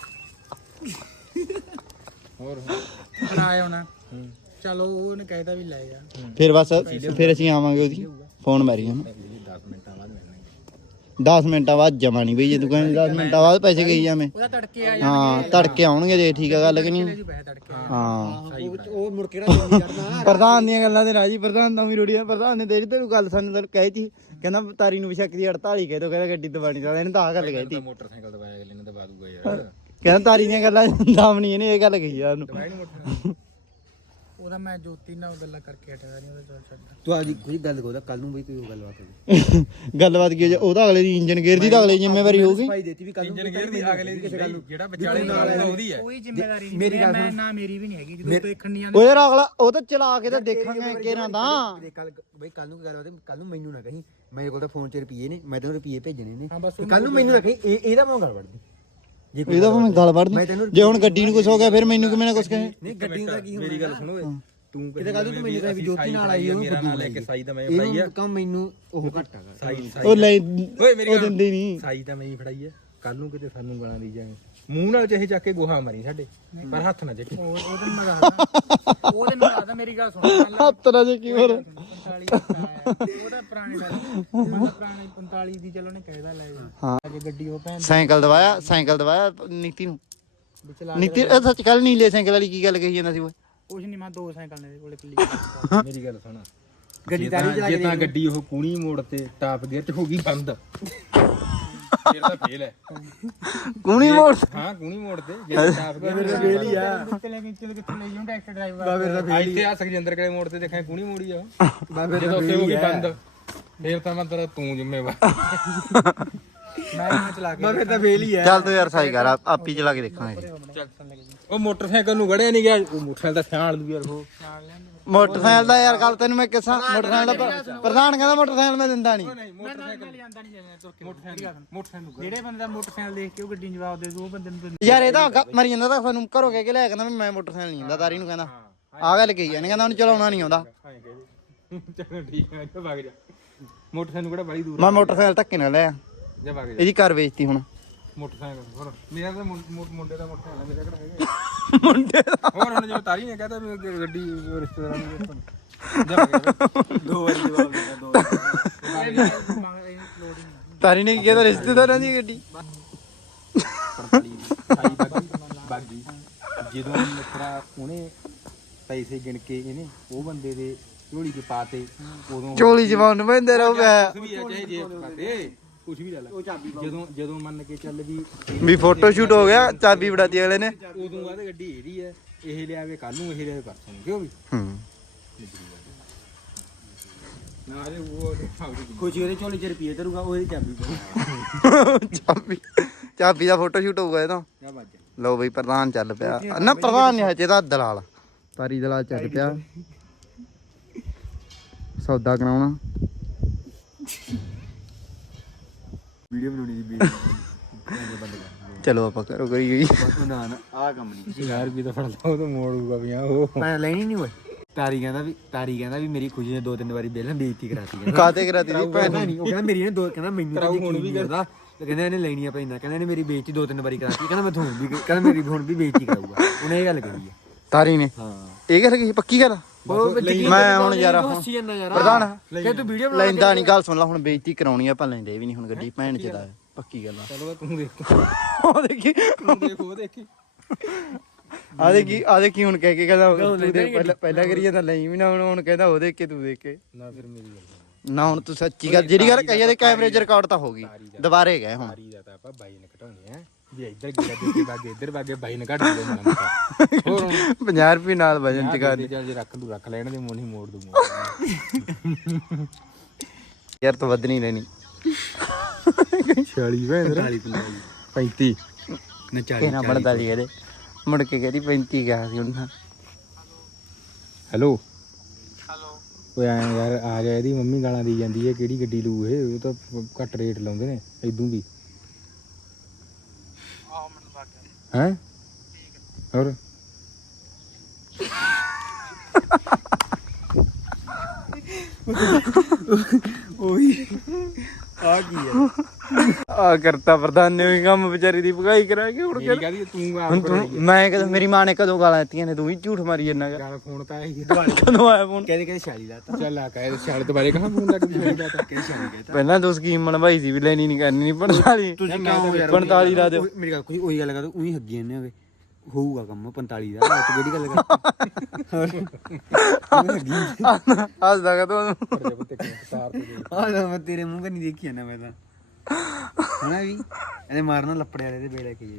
[SPEAKER 3] ਹੋਰ
[SPEAKER 4] ਫੜਾਇਆ ਹੋਣਾ ਚਲੋ ਉਹਨੇ ਕਹਿਤਾ ਵੀ ਲੈ ਜਾ
[SPEAKER 2] ਫਿਰ ਬਸ ਫਿਰ ਅਸੀਂ ਆਵਾਂਗੇ ਉਹਦੀ ਫੋਨ ਮਾਰੀ ਹਮ
[SPEAKER 3] ਦਸ ਮਿੰਟਾਂ ਬਾਅਦ ਮਿਲਣਗੇ
[SPEAKER 2] ਦਸ ਮਿੰਟਾਂ ਬਾਅਦ ਜਮਾ ਨਹੀਂ ਬਈ, ਜੇ ਤੂੰ ਕਹਿੰਦੀ ਦਸ ਮਿੰਟਾਂ ਬਾਅਦ ਪੈਸੇ ਗਈ ਜਾਵੇਂ।
[SPEAKER 4] ਉਹਦਾ ਤੜਕੇ ਆ
[SPEAKER 2] ਹਾਂ ਤੜਕੇ ਆਉਣਗੇ ਜੇ ਠੀਕ ਆ ਗੱਲ ਕਿ ਨਹੀਂ।
[SPEAKER 4] ਜੀ ਪੈਸੇ ਤੜਕੇ
[SPEAKER 2] ਹਾਂ
[SPEAKER 1] ਉਹ ਮੁੜ ਕੇ ਨਾ ਜੰਮੀ ਚੜਨਾ
[SPEAKER 2] ਪ੍ਰਧਾਨ ਦੀਆਂ ਗੱਲਾਂ ਤੇ ਰਾਜੀ, ਪ੍ਰਧਾਨ ਤਾਂ ਵੀ ਰੋੜੀਆਂ। ਪ੍ਰਧਾਨ ਨੇ ਤੇਰੀ ਤੈਨੂੰ ਗੱਲ ਸਾਨੂੰ ਤੈਨੂੰ ਕਹੀ ਤੀ, ਕਹਿੰਦਾ ਤਾਰੀ ਨੂੰ ਵਿਸ਼ਕ ਦੀ ਅੜਤਾਲੀ ਕਹਿ ਦੋ, ਕਹਿੰਦਾ ਗੱਡੀ ਦਵਾਣੀ ਦਾ, ਇਹਨੇ ਤਾਂ ਆਹ ਗੱਲ ਕਹੀ ਤੀ।
[SPEAKER 3] ਮੋਟਰਸਾਈਕਲ ਦਵਾਇਆ ਅਗਲੇ ਨੇ ਦਵਾ ਦੂਗਾ ਯਾਰ
[SPEAKER 2] ਕਹਿੰਦਾ ਤਾਰੀ ਦੀਆਂ ਗੱਲਾਂ ਦਮ ਨਹੀਂ, ਇਹਨੇ ਇਹ ਗੱਲ ਕਹੀ ਆ ਉਹਨੂੰ।
[SPEAKER 3] ਦਵਾਇਆ ਨੀ ਮੋਟਰਸਾਈਕਲ
[SPEAKER 4] ਉਹਦਾ ਮੈਂ ਜੋਤੀ ਨਾਲ ਗੱਲਾਂ ਕਰਕੇ ਹਟਿਆ ਨਹੀਂ ਉਹਦਾ ਛੱਡ
[SPEAKER 1] ਤੂੰ ਆਦੀ ਕੋਈ ਗੱਲ ਕੋਦਾ ਕੱਲ ਨੂੰ ਬਈ ਕੋਈ ਗੱਲਬਾਤ ਹੋਵੇ
[SPEAKER 2] ਗੱਲਬਾਤ ਕੀ ਹੋ ਜਾ, ਉਹਦਾ ਅਗਲੇ ਦੀ ਇੰਜਨ ਗੇਅਰ ਦੀ ਤਾਂ ਅਗਲੇ ਦੀ ਜ਼ਿੰਮੇਵਾਰੀ ਹੋਊਗੀ।
[SPEAKER 1] ਭਾਈ ਦੇਤੀ ਵੀ ਕੱਲ ਨੂੰ
[SPEAKER 3] ਇੰਜਨ ਗੇਅਰ ਦੀ ਅਗਲੇ ਦੀ ਜਿਹੜਾ ਵਿਚਾਲੇ ਨਾਲ ਹੁੰਦਾ ਉਹਦੀ ਹੈ
[SPEAKER 4] ਕੋਈ ਜ਼ਿੰਮੇਵਾਰੀ ਨਹੀਂ ਮੇਰੀ ਮੈਂ ਨਾ ਮੇਰੀ ਵੀ ਨਹੀਂ ਹੈਗੀ ਜਦੋਂ ਦੇਖਣ ਨਹੀਂ
[SPEAKER 2] ਉਹ ਯਾਰ ਅਗਲਾ ਉਹ ਤਾਂ ਚਲਾ ਕੇ ਤਾਂ ਦੇਖਾਂਗੇ ਕਿਹਨਾਂ ਦਾ।
[SPEAKER 1] ਕੱਲ ਬਈ ਕੱਲ ਨੂੰ ਕੀ ਗੱਲਬਾਤ ਕੱਲ ਨੂੰ ਮੈਨੂੰ ਨਾ ਕਹੀਂ, ਮੇਰੇ ਕੋਲ ਤਾਂ ਫੋਨ 'ਚ ਰੁਪਈਏ ਨੇ, ਮੈਂ ਤੈਨੂੰ ਰੁਪਈਏ ਭੇਜਣੇ ਨੇ।
[SPEAKER 4] ਹਾਂ ਬਸ
[SPEAKER 1] ਕੱਲ ਨੂੰ ਮੈਨੂੰ ਨਾ ਕਹੀਂ ਇਹ ਇਹਦਾ ਭਾਵੇਂ ਗੱਲ ਵੜਦੀ ਜੇ
[SPEAKER 2] ਇਹਦਾ ਭਾਵੇਂ ਗੱਲ ਵੜਦੀ, ਜੇ ਹੁਣ ਗੱਡੀ ਨੂੰ ਕੁਝ ਹੋ ਗਿਆ ਫਿਰ ਮੈਨੂੰ ਕਿਵੇਂ ਨਾ ਕੁਝ ਕਹੇ।
[SPEAKER 1] ਨਹੀਂ ਗੱਡੀ ਦਾ ਕੀ
[SPEAKER 3] ਮੇਰੀ ਗੱਲ ਸੁਣੋ ਤੂੰ
[SPEAKER 1] ਕਿਤੇ ਕੱਲ ਤੂੰ ਮੈਨੂੰ ਕਹੇ ਵੀ ਜੋਤੀ ਨਾਲ ਆਈ
[SPEAKER 3] ਮੇਰਾ ਨਾਂ ਲੈ ਕੇ ਸਾਈ ਤਾਂ ਮੈਂ ਫੜਾਈ ਆ
[SPEAKER 1] ਇਹ ਕੰਮ ਮੈਨੂੰ ਉਹ ਘੱਟ ਹੈਗਾ
[SPEAKER 3] ਸਾਈ
[SPEAKER 2] ਉਹ ਲੈ
[SPEAKER 3] ਓਏ ਮੇਰੀ
[SPEAKER 2] ਉਹ ਦਿੰਦੀ ਨਹੀਂ।
[SPEAKER 3] ਸਾਈ ਤਾਂ ਮੈਂ ਹੀ ਫੜਾਈ ਆ, ਕੱਲ ਨੂੰ ਕਿਤੇ ਸਾਨੂੰ ਗਾਲਾਂ ਦੀ ਜਾਵੇਂ ਮੂੰਹ ਨਾਲ ਚਾਹੇ ਚੱਕ ਕੇ ਗੋਹਾ ਮਾਰੀ ਸਾਡੇ, ਪਰ ਹੱਥ ਨਾ ਚੱਕੀ।
[SPEAKER 4] ਉਹ ਉਹਦੇ ਨਾਲ ਦੱਸਦਾ ਉਹਦੇ ਨਾਲ ਦੱਸਦਾ ਮੇਰੀ ਗੱਲ ਸੁਣ
[SPEAKER 2] ਹੱਥ ਨਾ ਜੇ ਕੀ ਹੋਰ
[SPEAKER 4] ਪੰਤਾਲੀ ਦਾ ਆਇਆ ਉਹਦਾ ਪੁਰਾਣੇ ਦਾ ਮੈਂ ਪੁਰਾਣੇ ਪੰਤਾਲੀ ਦੀ ਚਲੋ ਨੇ ਕਹਿਦਾ ਲੈ ਜਾ
[SPEAKER 2] ਹਾਂ।
[SPEAKER 4] ਅਜੇ ਗੱਡੀ ਉਹ ਭੈਣ
[SPEAKER 2] ਸਾਈਕਲ ਦਵਾਇਆ, ਸਾਈਕਲ ਦਵਾਇਆ ਨੀਤੀ ਨੂੰ।
[SPEAKER 4] ਵਿੱਚ ਲਾ
[SPEAKER 2] ਨੀਤੀ ਇਹ ਸੱਚ ਕੱਲ ਨੀਲੇ ਸਾਈਕਲ ਵਾਲੀ ਕੀ ਗੱਲ ਕਹੀ ਜਾਂਦਾ ਸੀ ਓਏ।
[SPEAKER 4] ਕੁਛ ਨਹੀਂ ਮੈਂ ਦੋ ਸਾਈਕਲ ਨੇ ਕੋਲੇ ਕਿੱਲੀ
[SPEAKER 3] ਮੇਰੀ ਗੱਲ ਸੁਣ
[SPEAKER 1] ਗੱਡੀ ਤਾਰੀ ਚਲਾ
[SPEAKER 3] ਜੇ
[SPEAKER 1] ਕੇ
[SPEAKER 3] ਤਾਂ
[SPEAKER 1] ਦੇਖ।
[SPEAKER 3] ਗੱਡੀ ਉਹ ਕੂਣੀ ਮੋੜ ਤੇ ਟਾਪ ਗੇਅਰ ਚ ਹੋ ਗਈ ਬੰਦ ਫਿਰ ਤਾਂ ਫੇਲ ਹੈ।
[SPEAKER 2] ਕੂਣੀ ਮੋੜ
[SPEAKER 3] ਹਾਂ ਕੂਣੀ ਮੋੜ ਤੇ ਜੇ ਟਾਪ ਗੇਅਰ ਚ
[SPEAKER 1] ਫੇਲ ਹੀ ਆ
[SPEAKER 4] ਕਿੱਥੇ ਲੈ ਕੇ ਚਲੋ ਕਿੱਥੇ ਲੈ ਜਾਉਂ ਟਰੈਕਟਰ ਡਰਾਈਵਰ
[SPEAKER 1] ਬਾਬੇ ਦਾ ਫੇਲ ਹੀ
[SPEAKER 3] ਇੱਥੇ ਆ ਸੁਖਜਿੰਦਰ ਕੋਲੇ ਮੋੜ ਤੇ ਦੇਖਿਆ ਕੂਣੀ ਮੋੜੀ ਆ
[SPEAKER 1] ਬਾਬੇ
[SPEAKER 3] ਜਦੋਂ
[SPEAKER 1] ਦਾ
[SPEAKER 3] ਉੱਥੇ
[SPEAKER 1] ਫੇਲ
[SPEAKER 3] ਹੋ
[SPEAKER 1] ਹੀ
[SPEAKER 3] ਗਈ
[SPEAKER 1] ਆ
[SPEAKER 3] ਬੰਦ ਫੇਰ ਤਾਂ ਮੈਂ ਤੇਰਾ ਤੂੰ ਜ਼ਿੰਮੇਵਾਰ
[SPEAKER 4] ਮੈਂ ਮੈਂ ਚਲਾ ਕੇ
[SPEAKER 1] ਬਾਬੇ ਦਾ ਫੇਲ ਹੀ ਆ
[SPEAKER 2] ਚੱਲ ਤੂੰ ਯਾਰ ਸਾਈ ਕਰ ਆਪ- ਆਪੀ ਚਲਾ ਕੇ ਦੇਖਾਂਗੇ
[SPEAKER 3] ਉਹ ਮੋਟਰਸਾਈਕਲ ਨੂੰ ਗੜਿਆ ਨਹੀਂ ਗਿਆ ਉਹ ਮੋਟਰਸਾਈਕਲ ਦਾ ਸਿਆਣ ਦੂ ਯਾਰ ਉਹ
[SPEAKER 2] ਮੋਟਰਸਾਈਕਲ ਦਾ ਯਾਰ ਗੱਲ ਤੈਨੂੰ ਮੈਂ ਕਿਸਾ ਮੋਟਰਸਾਈਕਲ ਦਾ ਪ- ਪ੍ਰਧਾਨ ਕਹਿੰਦਾ ਮੋਟਰਸਾਈਕਲ ਮੈਂ ਦਿੰਦਾ ਨਹੀਂ
[SPEAKER 3] ਨਹੀਂ ਮੋਟਰਸਾਈਕਲ
[SPEAKER 4] ਜਾਂਦਾ ਨਹੀਂ ਜਾਂਦਾ ਤੁਰ ਕੇ
[SPEAKER 3] ਮੋਟਰਸਾਈਕਲ ਮੋਟਰਸਾਈਕਲ ਨੂੰ
[SPEAKER 4] ਜਿਹੜੇ ਬੰਦੇ ਦਾ ਮੋਟਰਸਾਈਕਲ ਦੇਖ ਕੇ ਉਹ ਗੱਡੀ ਨੂੰ ਜਵਾਬ ਦੇ ਦੂ ਉਹ ਬੰਦੇ ਨੂੰ ਤਾਂ
[SPEAKER 2] ਯਾਰ ਇਹਦਾ ਗ- ਮਰੀ ਜਾਂਦਾ ਤਾਂ ਸਾਨੂੰ ਘਰੋਂ ਕਹਿ ਕੇ ਲਿਆ ਕਹਿੰਦਾ ਵੀ ਮੈਂ ਮੋਟਰਸਾਈਕਲ ਨਹੀਂ ਦਿੰਦਾ ਤਾਰੀ ਨੂੰ ਕਹਿੰਦਾ ਆ ਗੱਲ ਕਹੀ ਜਾਣੀ ਕਹਿੰਦਾ ਉਹਨੂੰ ਚਲਾਉਣਾ ਨਹੀਂ ਆਉਂਦਾ
[SPEAKER 3] ਹਾਂ ਕਹਦੇ ਚਲੋ ਠੀਕ ਹੈ ਜਾ ਵਗ ਜਾ ਮੋਟਰਸਾਈਕਲ ਨੂੰ ਕਿਹੜਾ ਬੜੀ ਦੂਰ
[SPEAKER 2] ਮੈਂ ਮੋਟਰਸਾਈਕਲ ਧੱਕੇ ਨਾਲ ਲਿਆ
[SPEAKER 3] ਜਾ ਵਗ ਜਾ
[SPEAKER 2] ਇਹਦੀ ਕਾਰ ਵੇਚਤੀ ਹੁਣ
[SPEAKER 3] ਮੋਟਰਸਾਈਕਲ ਹੋਰ ਮੇਰਾ ਤਾਂ ਮੁੰ- ਮੁੰ- ਮੁੰਡੇ ਦਾ ਮੋਟਰਸਾਈਕਲ ਹੈ, ਮੇਰਾ ਕਿਹੜਾ ਹੈਗਾ
[SPEAKER 2] ਮੁੰਡੇ ਦਾ
[SPEAKER 3] ਹੋਰ ਹੁਣ ਜਿਵੇਂ ਤਾਰੀ ਨੇ ਕਹਤਾ ਵੀ ਅੱਗੇ ਗੱਡੀ ਰਿਸ਼ਤੇਦਾਰਾਂ ਨੂੰ ਦੇਖਣ ਜਾ ਵਗ ਜਾ
[SPEAKER 1] ਦੋ ਵਾਰੀ ਜਵਾਬ ਦਿੱਤਾ ਦੋ ਵਾਰੀ।
[SPEAKER 4] ਮੰਗਦੇ ਲੋਡ ਹੀ ਨਹੀਂ
[SPEAKER 2] ਤਾਰੀ ਨੇ ਕੀ ਕਿਹਾ ਰਿਸ਼ਤੇਦਾਰਾਂ ਦੀ ਗੱਡੀ
[SPEAKER 3] ਸਾਈ ਬਾਗੀ ਬਾਗੀ ਜਦੋਂ ਮਿੱਤਰਾ ਉਹਨੇ ਪੈਸੇ ਗਿਣ ਕੇ ਇਹਨੇ ਉਹ ਬੰਦੇ ਦੇ ਝੋਲੀ 'ਚ ਪਾਤੇ ਉਦੋਂ
[SPEAKER 2] ਚੋਲੀ ਜਵਾਨ ਨੂੰ ਪੈਂਦੇ ਰਹੋ ਪਿਆ
[SPEAKER 3] ਕੁਛ ਵੀ ਆ ਚਾਹੇ ਜੇਬ 'ਚ ਪਾਤੇ ਕੁਛ ਵੀ ਲੈ ਲੈ ਜਦੋਂ ਜਦੋਂ ਮੰਨ ਕੇ ਚੱਲ ਵੀ
[SPEAKER 2] ਵੀ ਫੋਟੋ ਸ਼ੂਟ ਹੋ ਗਿਆ ਚਾਬੀ ਫੜਾਤੀ ਅਗਲੇ ਨੇ
[SPEAKER 3] ਉਦੋਂ ਬਾਅਦ ਗੱਡੀ ਇਹਦੀ ਹੈ ਇਹ ਲਿਆਵੇ ਕੱਲ ਨੂੰ ਇਹ ਲਿਆਵੇ ਪਰਸੋਂ ਨੂੰ ਕਿਉਂ ਵੀ
[SPEAKER 2] ਹੂੰ
[SPEAKER 3] ਨਾ ਅਰੇ ਉਹ
[SPEAKER 1] ਖੁਸ਼ੀ ਉਹਦੇ ਝੋਲੀ ਚ ਰੁਪਈਏ ਧਰੂਗਾ ਉਹਦੀ ਚਾਬੀ ਪਾ
[SPEAKER 2] ਚਾਬੀ ਚਾਬੀ ਦਾ ਫੋਟੋ ਸ਼ੂਟ ਹੋਊਗਾ ਇਹ ਤਾਂ
[SPEAKER 3] ਕਿਆ ਬਾਤ ਹੈ
[SPEAKER 2] ਲਓ ਬਈ ਪ੍ਰਧਾਨ ਚੱਲ ਪਿਆ ਨਾ ਪ੍ਰਧਾਨ ਨਹੀਂ ਹਜੇ ਤਾਂ ਦਲਾਲ ਤਾਰੀ ਦਲਾਲ ਚੱਲ ਪਿਆ ਸੌਦਾ ਕਰਾਉਣਾ
[SPEAKER 1] ਵੀਡੀਓ ਬਣਾਉਣੀ ਦੀ ਵੀਡੀਓ ਬੰਦ ਕਰ
[SPEAKER 2] ਚਲੋ ਆਪਾਂ ਕਰੋ ਕਰੀ ਗਈ
[SPEAKER 1] ਬਸ ਨਾ ਨਾ ਆਹ ਕੰਮ ਨਹੀਂ
[SPEAKER 3] ਹਜ਼ਾਰ ਰੁਪਏ ਤਾਂ ਫੜ ਲਾ ਉਹ ਤਾਂ ਮੋੜੂਗਾ ਵੀ ਆ ਉਹ
[SPEAKER 1] ਮੈਂ ਲੈਣੀ ਨਹੀਂ ਓਏ ਤਾਰੀ ਕਹਿੰਦਾ ਵੀ ਤਾਰੀ ਕਹਿੰਦਾ ਵੀ ਮੇਰੀ ਖੁਸ਼ੀ ਨੇ ਦੋ ਤਿੰਨ ਵਾਰੀ ਬੇਲਾਂ ਬੇਇੱਜ਼ਤੀ ਕਰਾਤੀ ਹੈ
[SPEAKER 2] ਕਾਤੇ ਕਰਾਤੀ ਦੀ ਭੈਣ
[SPEAKER 1] ਨਹੀਂ ਉਹ ਕਹਿੰਦਾ ਮੇਰੀ ਨੇ ਦੋ ਕਹਿੰਦਾ ਮੈਨੂੰ ਤਾਂ ਹੁਣ ਵੀ ਕਰਦਾ ਤੇ ਕਹਿੰਦਾ ਇਹਨੇ ਲੈਣੀ ਆ ਪੈਂਦਾ ਕਹਿੰਦਾ ਇਹਨੇ ਮੇਰੀ ਬੇਇੱਜ਼ਤੀ ਦੋ ਤਿੰਨ ਵਾਰੀ ਕਰਾਤੀ ਕਹਿੰਦਾ ਮੈਂ ਤੁਹਾਨੂੰ ਵੀ ਕਹਿੰਦਾ ਮੇਰੀ ਹੁਣ ਵੀ ਬੇਇੱਜ਼ਤੀ ਕਰਾਊਗਾ ਉਹਨੇ ਇਹ ਗੱਲ ਕਹੀ ਆ
[SPEAKER 2] ਤਾਰੀ ਨੇ
[SPEAKER 1] ਹਾਂ
[SPEAKER 2] ਇਹ ਗੱਲ ਕੀ ਪੱਕੀ ਗੱਲ ਮੈਂ ਹੁਣ ਯਾਰ
[SPEAKER 1] ਹੱਸੀ ਜਾਂਦਾ ਯਾਰ
[SPEAKER 2] ਪ੍ਰਧਾਨ
[SPEAKER 1] ਕਿ ਤੂੰ ਵੀਡੀਓ
[SPEAKER 2] ਲੈਂਦਾ ਨਹੀਂ ਗੱਲ ਸੁਣ ਲੈ ਹੁਣ ਬੇਇੱਜ਼ਤੀ ਕਰਾਉਣੀ ਆਪਾਂ ਲੈਂਦੇ ਵੀ ਨਹੀਂ ਹੁਣ ਗੱਡੀ ਭੈਣ ਚ ਦਾ ਪੱਕੀ ਗੱਲ ਆ
[SPEAKER 3] ਚਲੋ ਤੂੰ ਦੇਖ
[SPEAKER 2] ਉਹ ਦੇਖੀ
[SPEAKER 3] ਤੂੰ ਦੇਖ ਉਹ ਦੇਖੀ
[SPEAKER 2] ਆ ਦੇਖੀ ਆ ਦੇਖੀ ਹੁਣ ਕਹਿ ਕੇ ਕਹਿੰਦਾ ਤੂੰ ਦੇ ਪਹਿਲਾਂ ਪਹਿਲਾਂ ਕਰੀ ਜਾਂਦਾ ਲਈ ਵੀ ਨਾ ਹੁਣ ਹੁਣ ਕਹਿੰਦਾ ਉਹ ਦੇਖ ਕੇ ਤੂੰ ਦੇਖ ਕੇ
[SPEAKER 3] ਨਾ ਫਿਰ ਮੇਰੀ ਗੱਲ
[SPEAKER 2] ਨਾ ਹੁਣ ਤੂੰ ਸੱਚੀ ਗੱਲ ਜਿਹੜੀ ਗੱਲ ਕਹੀ ਆ ਤੇ ਕੈਮਰੇ 'ਚ ਰਿਕਾਰਡ ਤਾਂ ਹੋ ਗਈ ਦੁਬਾਰੇ ਗਏ ਹੁਣ
[SPEAKER 3] ਸਾਰੀ ਦਾ ਤਾਂ ਆਪਾਂ ਬਾਈ ਨੇ ਘਟਾਉਣੇ ਆ ਜੇ ਇੱਧਰ ਗਿਆ ਦੂਜੇ ਬਾਗੇ ਇੱਧਰ ਬਾਗੇ ਬਾਈ ਨੇ ਘਟ ਦੂਗਾ ਮਨ ਤਾਂ ਹੋਰ ਹੁਣ
[SPEAKER 2] ਪੰਜਾਹ ਰੁਪਏ ਨਾਲ ਵਜਨ ਚ ਕਰ
[SPEAKER 3] ਚੱਲ ਜੇ ਰੱਖ ਲੂ ਰੱਖ ਲੈਣ ਦੇ ਮੋਨੀ ਮੋੜ ਦੂ ਮੋੜ
[SPEAKER 2] ਯਾਰ ਤੂੰ ਵੱਧ ਨਹੀਂ ਲੈਣੀ
[SPEAKER 3] ਛਿਆਲੀ ਭੈਣ
[SPEAKER 1] ਚਾਲੀ
[SPEAKER 3] ਪੈਂਤੀ
[SPEAKER 1] ਨਾ ਚਾਲੀ
[SPEAKER 2] ਕਿਹਨਾਂ ਬਣਦਾ ਸੀ ਇਹਦੇ ਮੁੜ ਕੇ ਕਹਿੰਦੀ ਪੈਂਤੀ ਗਿਆ ਸੀ ਉਹਨਾਂ
[SPEAKER 3] ਹੈਲੋ ਹੈਲੋ ਓਏ ਆ ਯਾਰ ਆ ਜਾ ਇਹਦੀ ਮੰਮੀ ਗਾਲਾਂ ਦੀ ਜਾਂਦੀ ਹੈ ਕਿਹੜੀ ਗੱਡੀ ਲੂ ਇਹ ਉਹ ਤਾਂ ਘੱਟ ਰੇਟ ਲਾਉਂਦੇ ਨੇ ਇਦੋਂ ਵੀ ਆਹ ਮੈਨੂੰ ਬਾਕੀ ਹੈ ਹੋਰ
[SPEAKER 1] ਉਹੀ ਆ ਕੀ ਹੈ
[SPEAKER 2] ਆ ਕਰਤਾ ਪ੍ਰਧਾਨ ਨੇ ਵੀ ਕੰਮ ਵਿਚਾਰੀ ਦੀ ਭਗਾਈ ਕਰਾ ਕੇ ਹੁਣ
[SPEAKER 3] ਮੇਰੀ ਕਹਦੀ ਤੂੰ
[SPEAKER 2] ਹੁਣ
[SPEAKER 3] ਆਪ
[SPEAKER 2] ਤੂੰ ਮੈਂ ਕਦੋਂ ਮੇਰੀ ਮਾਂ ਨੇ ਕਦੋਂ ਗਾਲਾਂ ਦਿੱਤੀਆਂ ਨੇ ਤੂੰ ਵੀ ਝੂਠ ਮਾਰੀ ਜਾਂਦਾ ਗਾ।
[SPEAKER 3] ਗਾਲ ਫੋਨ ਤਾਂ ਆਈ
[SPEAKER 2] ਕਦੋਂ ਆਇਆ ਫੋਨ
[SPEAKER 1] ਕਹਿੰਦੇ ਕਹਿੰਦੇ ਛਿਆਲੀ ਲਾਤਾ
[SPEAKER 3] ਚੱਲ ਆ ਕਹੇ ਛਾਲ ਦੁਬਾਰੇ ਕਹਾਂ ਫੋਨ ਲੱਗ ਵੀ ਹੋਈਦਾ ਤਾਂ
[SPEAKER 1] ਕਹਿੰਦੇ ਛਿਆਲੀ ਕਹਿਤਾ
[SPEAKER 2] ਪਹਿਲਾਂ ਤੂੰ ਸਕੀਮ ਬਣਵਾਈ ਸੀ ਵੀ ਲੈਣੀ ਨਹੀਂ ਕਰਨੀ ਨਹੀਂ ਪੰਤਾਲੀ
[SPEAKER 1] ਤੁਸੀਂ ਕਿਉਂ ਯਾਰ
[SPEAKER 2] ਪੰਤਾਲੀ ਲਾ ਦਿਓ
[SPEAKER 1] ਉਹੀ- ਮੇਰੀ ਗੱਲ ਕੋਈ ਉਹੀ ਗੱਲ ਕਰ ਉਹੀ ਹੱਗੀ ਜਾਂਦੇ ਹੋਵੇ ਹੋਊਗਾ ਕੰਮ ਪੰਤਾਲੀ ਦਾ ਤੂੰ ਕਿਹੜੀ ਗੱਲ ਕਰ
[SPEAKER 2] ਹੱਸਦਾ ਕਾ ਤੂੰ
[SPEAKER 3] ਪ੍ਰਜਾਪਤੀ ਤਾਰ ਤੇ ਦੇ
[SPEAKER 1] ਆਹ ਤਾਂ ਮੈਂ ਤੇਰੇ ਮੂੰਹ ਕੰਨੀ ਦੇਖੀ ਜਾਂਦਾ ਮੈਂ ਤਾਂ ਹਣਾ ਵੀ ਇਹਨੇ ਮਾਰਨਾ ਲੱਪੜੇ ਵਾਲੇ ਦੇ ਬੇੜੇ ਕੇ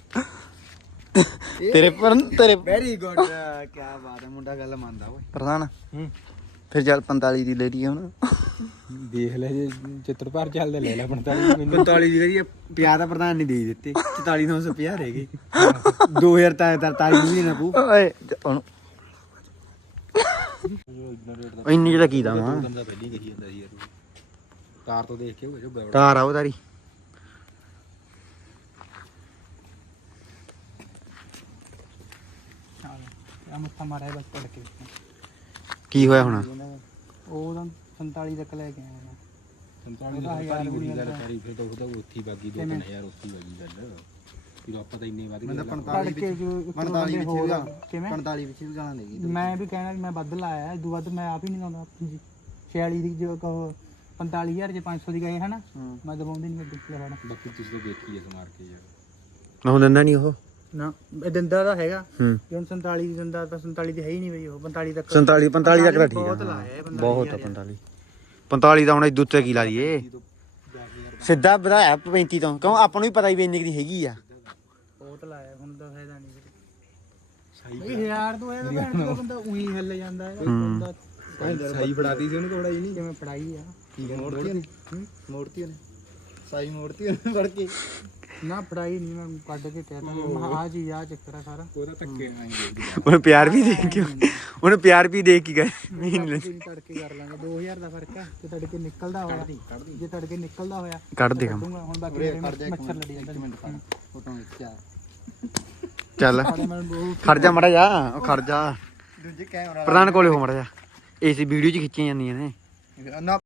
[SPEAKER 1] ਜਿਹਦੇ
[SPEAKER 2] ਤੇਰੇ ਪਰ ਤੇਰੇ
[SPEAKER 1] ਵੈਰੀ ਗੁੱਡ ਕੀ ਬਾਤ ਹੈ ਮੁੰਡਾ ਗੱਲ ਮੰਨਦਾ ਓਏ
[SPEAKER 2] ਪ੍ਰਧਾਨ
[SPEAKER 3] ਹੂੰ
[SPEAKER 2] ਫਿਰ ਚੱਲ ਪੰਤਾਲੀ ਦੀ ਲੈ ਲਈਏ ਹੁਣ
[SPEAKER 3] ਦੇਖ ਲੈ ਜੇ ਚਿੱਤਰ ਭਰ ਚੱਲਦੇ ਲੈ ਲੈ ਪੰਤਾਲੀ ਮੈਨੂੰ
[SPEAKER 1] ਪੰਤਾਲੀ ਦੀ ਕਰੀ ਪੰਜਾਹ ਦਾ ਪ੍ਰਧਾਨ ਨੇ ਦੇ ਦਿੱਤੇ ਚੁਤਾਲੀ ਨੌ ਸੌ ਪੰਜਾਹ ਰਹਿ ਗਏ ਦੋ ਹਜ਼ਾਰ ਤਾਂ ਤਰਤਾਲੀ ਵੀ ਨਾ ਪੂ
[SPEAKER 2] ਓਏ ਹੁਣ ਇੰਨੀ ਜਿਹੜਾ ਕੀ ਦਵਾਂ
[SPEAKER 3] ਬੰਦਾ ਪਹਿਲੀ ਕਹੀ ਜਾਂਦਾ ਸੀ ਯਾਰ ਤਾਰ ਤੋਂ ਦੇਖ ਕੇ ਉਹ ਜੋ ਗਵੜ
[SPEAKER 2] ਤਾਰ ਆਉ ਤਾਰੀ
[SPEAKER 4] ਆ ਮੱਥਾ ਮਾਰਿਆ ਬਸ ਪੜ ਕੇ
[SPEAKER 2] ਕੀ ਹੋਇਆ ਹੁਣ
[SPEAKER 4] ਉਹ ਤਾਂ ਸੰਤਾਲੀ ਤੱਕ ਲੈ ਕੇ ਆਇਆ
[SPEAKER 3] ਪੰਤਾਲੀ ਦਾ ਹਜ਼ਾਰ ਵੀ ਗੱਲ ਕਰੀ ਫਿਰ ਤਾਂ ਉਹਦਾ ਉੱਥੀ ਬਾਗੀ ਦੋ ਤਿੰਨ ਹਜ਼ਾਰ ਉੱਥੀ ਬਾਗੀ ਗੱਲ ਫਿਰ ਆਪਾਂ ਤਾਂ ਇੰਨੇ ਵੱਧ ਗਏ
[SPEAKER 4] ਪੜ ਕੇ ਜੋ ਪੰਤਾਲੀ ਵਿੱਚ ਵੀ ਕਿਵੇਂ
[SPEAKER 1] ਪੰਤਾਲੀ ਵਿੱਚ ਵੀ ਗਾਲਾਂ ਦੇ ਗਈ
[SPEAKER 4] ਮੈਂ ਵੀ ਕਹਿਣਾ ਵੀ ਮੈਂ ਵੱਧ ਲਾਇਆ ਇਦੋਂ ਵੱਧ ਮੈਂ ਆਪ ਹੀ ਨਹੀਂ ਲਾਉਂਦਾ ਜੀ ਛਿਆਲੀ ਦੀ ਜੋ ਕਹੋ ਪੰਤਾਲੀ ਹਜ਼ਾਰ ਜੇ ਪੰਜ ਸੌ ਦੀ ਗਏ ਹਨਾ ਮੈਂ ਦਬਾਉਂਦੀ ਨਹੀਂ ਗੱਡੀ ਲੈ ਫੜ
[SPEAKER 3] ਬਾਕੀ ਤੁਸੀਂ ਤਾਂ ਦੇਖੀ ਐ ਸਮਾਰ ਕੇ ਯਾਰ
[SPEAKER 2] ਨਾ ਦਿੰਦਾ ਨਹੀਂ ਉਹ
[SPEAKER 4] ਨਾ ਇਹ ਦਿੰਦਾ ਤਾਂ ਹੈਗਾ
[SPEAKER 2] ਹੂੰ
[SPEAKER 4] ਜੇ ਹੁਣ ਸੰਤਾਲੀ ਦੀ ਦਿੰਦਾ ਤਾਂ ਸੰਤਾਲੀ ਦੀ ਹੈ ਹੀ ਨਹੀਂ ਬਈ ਉਹ ਪੰਤਾਲੀ ਤੱਕ
[SPEAKER 2] ਸੰਤਾਲੀ ਪੰਤਾਲੀ ਤੱਕ ਤਾਂ ਠੀਕ
[SPEAKER 4] ਬਹੁਤ
[SPEAKER 2] ਆ
[SPEAKER 4] ਲਾਇਆ ਇਹ ਪੰਤਾਲੀ
[SPEAKER 2] ਬਹੁਤ ਆ ਪੰਤਾਲੀ ਪੰਤਾਲੀ ਦਾ ਹੁਣ ਇਹ ਦੁੱਤੇ ਕੀ ਲਾ ਲਈਏ ਸਿੱਧਾ ਵਧਾਇਆ ਪੈਂਤੀ ਤੋਂ ਕਿਉਂ ਆਪਾਂ ਨੂੰ ਵੀ ਪਤਾ ਹੀ ਵੀ ਇੰਨੀ ਕੁ ਦੀ ਹੈਗੀ ਆ
[SPEAKER 4] ਬਹੁਤ ਲਾਇਆ ਹੁਣ ਤਾਂ ਫਾਇਦਾ ਨਹੀਂ ਬਈ ਹਜ਼ਾਰ ਤੋਂ ਇਹ ਭੈਣ ਦਾ ਬੰਦਾ ਉਹੀ ਹਿੱਲ ਜਾਂਦਾ ਹੈ ਬੰਦਾ
[SPEAKER 3] ਸਾਈ ਫੜਾਤੀ ਸੀ ਉਹਨੂੰ ਥੋੜਾ ਜੀ ਨਹੀਂ
[SPEAKER 4] ਕਿਵੇਂ ਪੜਾਈ ਆ
[SPEAKER 1] ਠੀਕ ਹੈ ਮੋੜਤੀ ਉਹਨੇ ਮੋੜਤੀ ਉਹਨੇ ਸਾਈ ਮੋੜਤੀ ਉਹਨੇ ਫੜ ਕੇ
[SPEAKER 4] ਨਾ ਪੜਾਈ ਨਹੀਂ ਮੈਂ ਕੱਢ ਕੇ ਕਹਿ ਤਾ ਮੈਂ ਆ ਜੀ ਆ ਚੱਕਰ ਆ ਸਾਰਾ
[SPEAKER 3] ਉਹਦਾ ਧੱਕੇ ਆਏਂਗੇ
[SPEAKER 2] ਉਹਨੇ ਪਿਆਰ ਵੀ ਦੇ ਕੇ ਉਹਨੇ ਪਿਆਰ ਵੀ ਦੇ ਕੇ ਗਏ
[SPEAKER 4] ਤਿੰਨ ਤੜਕੇ ਕਰ ਲਾਂਗੇ ਦੋ ਹਜ਼ਾਰ ਦਾ ਫਰਕ ਆ ਜੇ ਤੜਕੇ ਨਿਕਲਦਾ ਹੋਇਆ ਜੇ ਤੜਕੇ ਨਿਕਲਦਾ ਹੋਇਆ
[SPEAKER 2] ਕੱਢ ਦੇ ਕੰਮ
[SPEAKER 4] ਦੂੰਗਾ ਹੁਣ ਬਾਕੀ ਮੇਰੇ ਮੱਛਰ ਲੜੀ ਜਾਂਦਾ
[SPEAKER 1] ਫੋਟੋ ਵਿੱਚ ਆ
[SPEAKER 2] ਚੱਲ
[SPEAKER 4] ਮੈਂ ਬਹੁਤ
[SPEAKER 2] ਖੜ ਜਾ ਮੜਾ ਜਾ ਉਹ ਖੜ ਜਾ
[SPEAKER 1] ਦੂਜੇ ਕੈਮਰਾ
[SPEAKER 2] ਪ੍ਰਧਾਨ ਕੋਲੇ ਹੋ ਮੜਾ ਜਾ ਏਸੀ ਵੀਡੀਓ ਚ ਖਿੱਚੀਆਂ ਜਾਂਦੀਆਂ ਨੇ
[SPEAKER 1] ਨਾ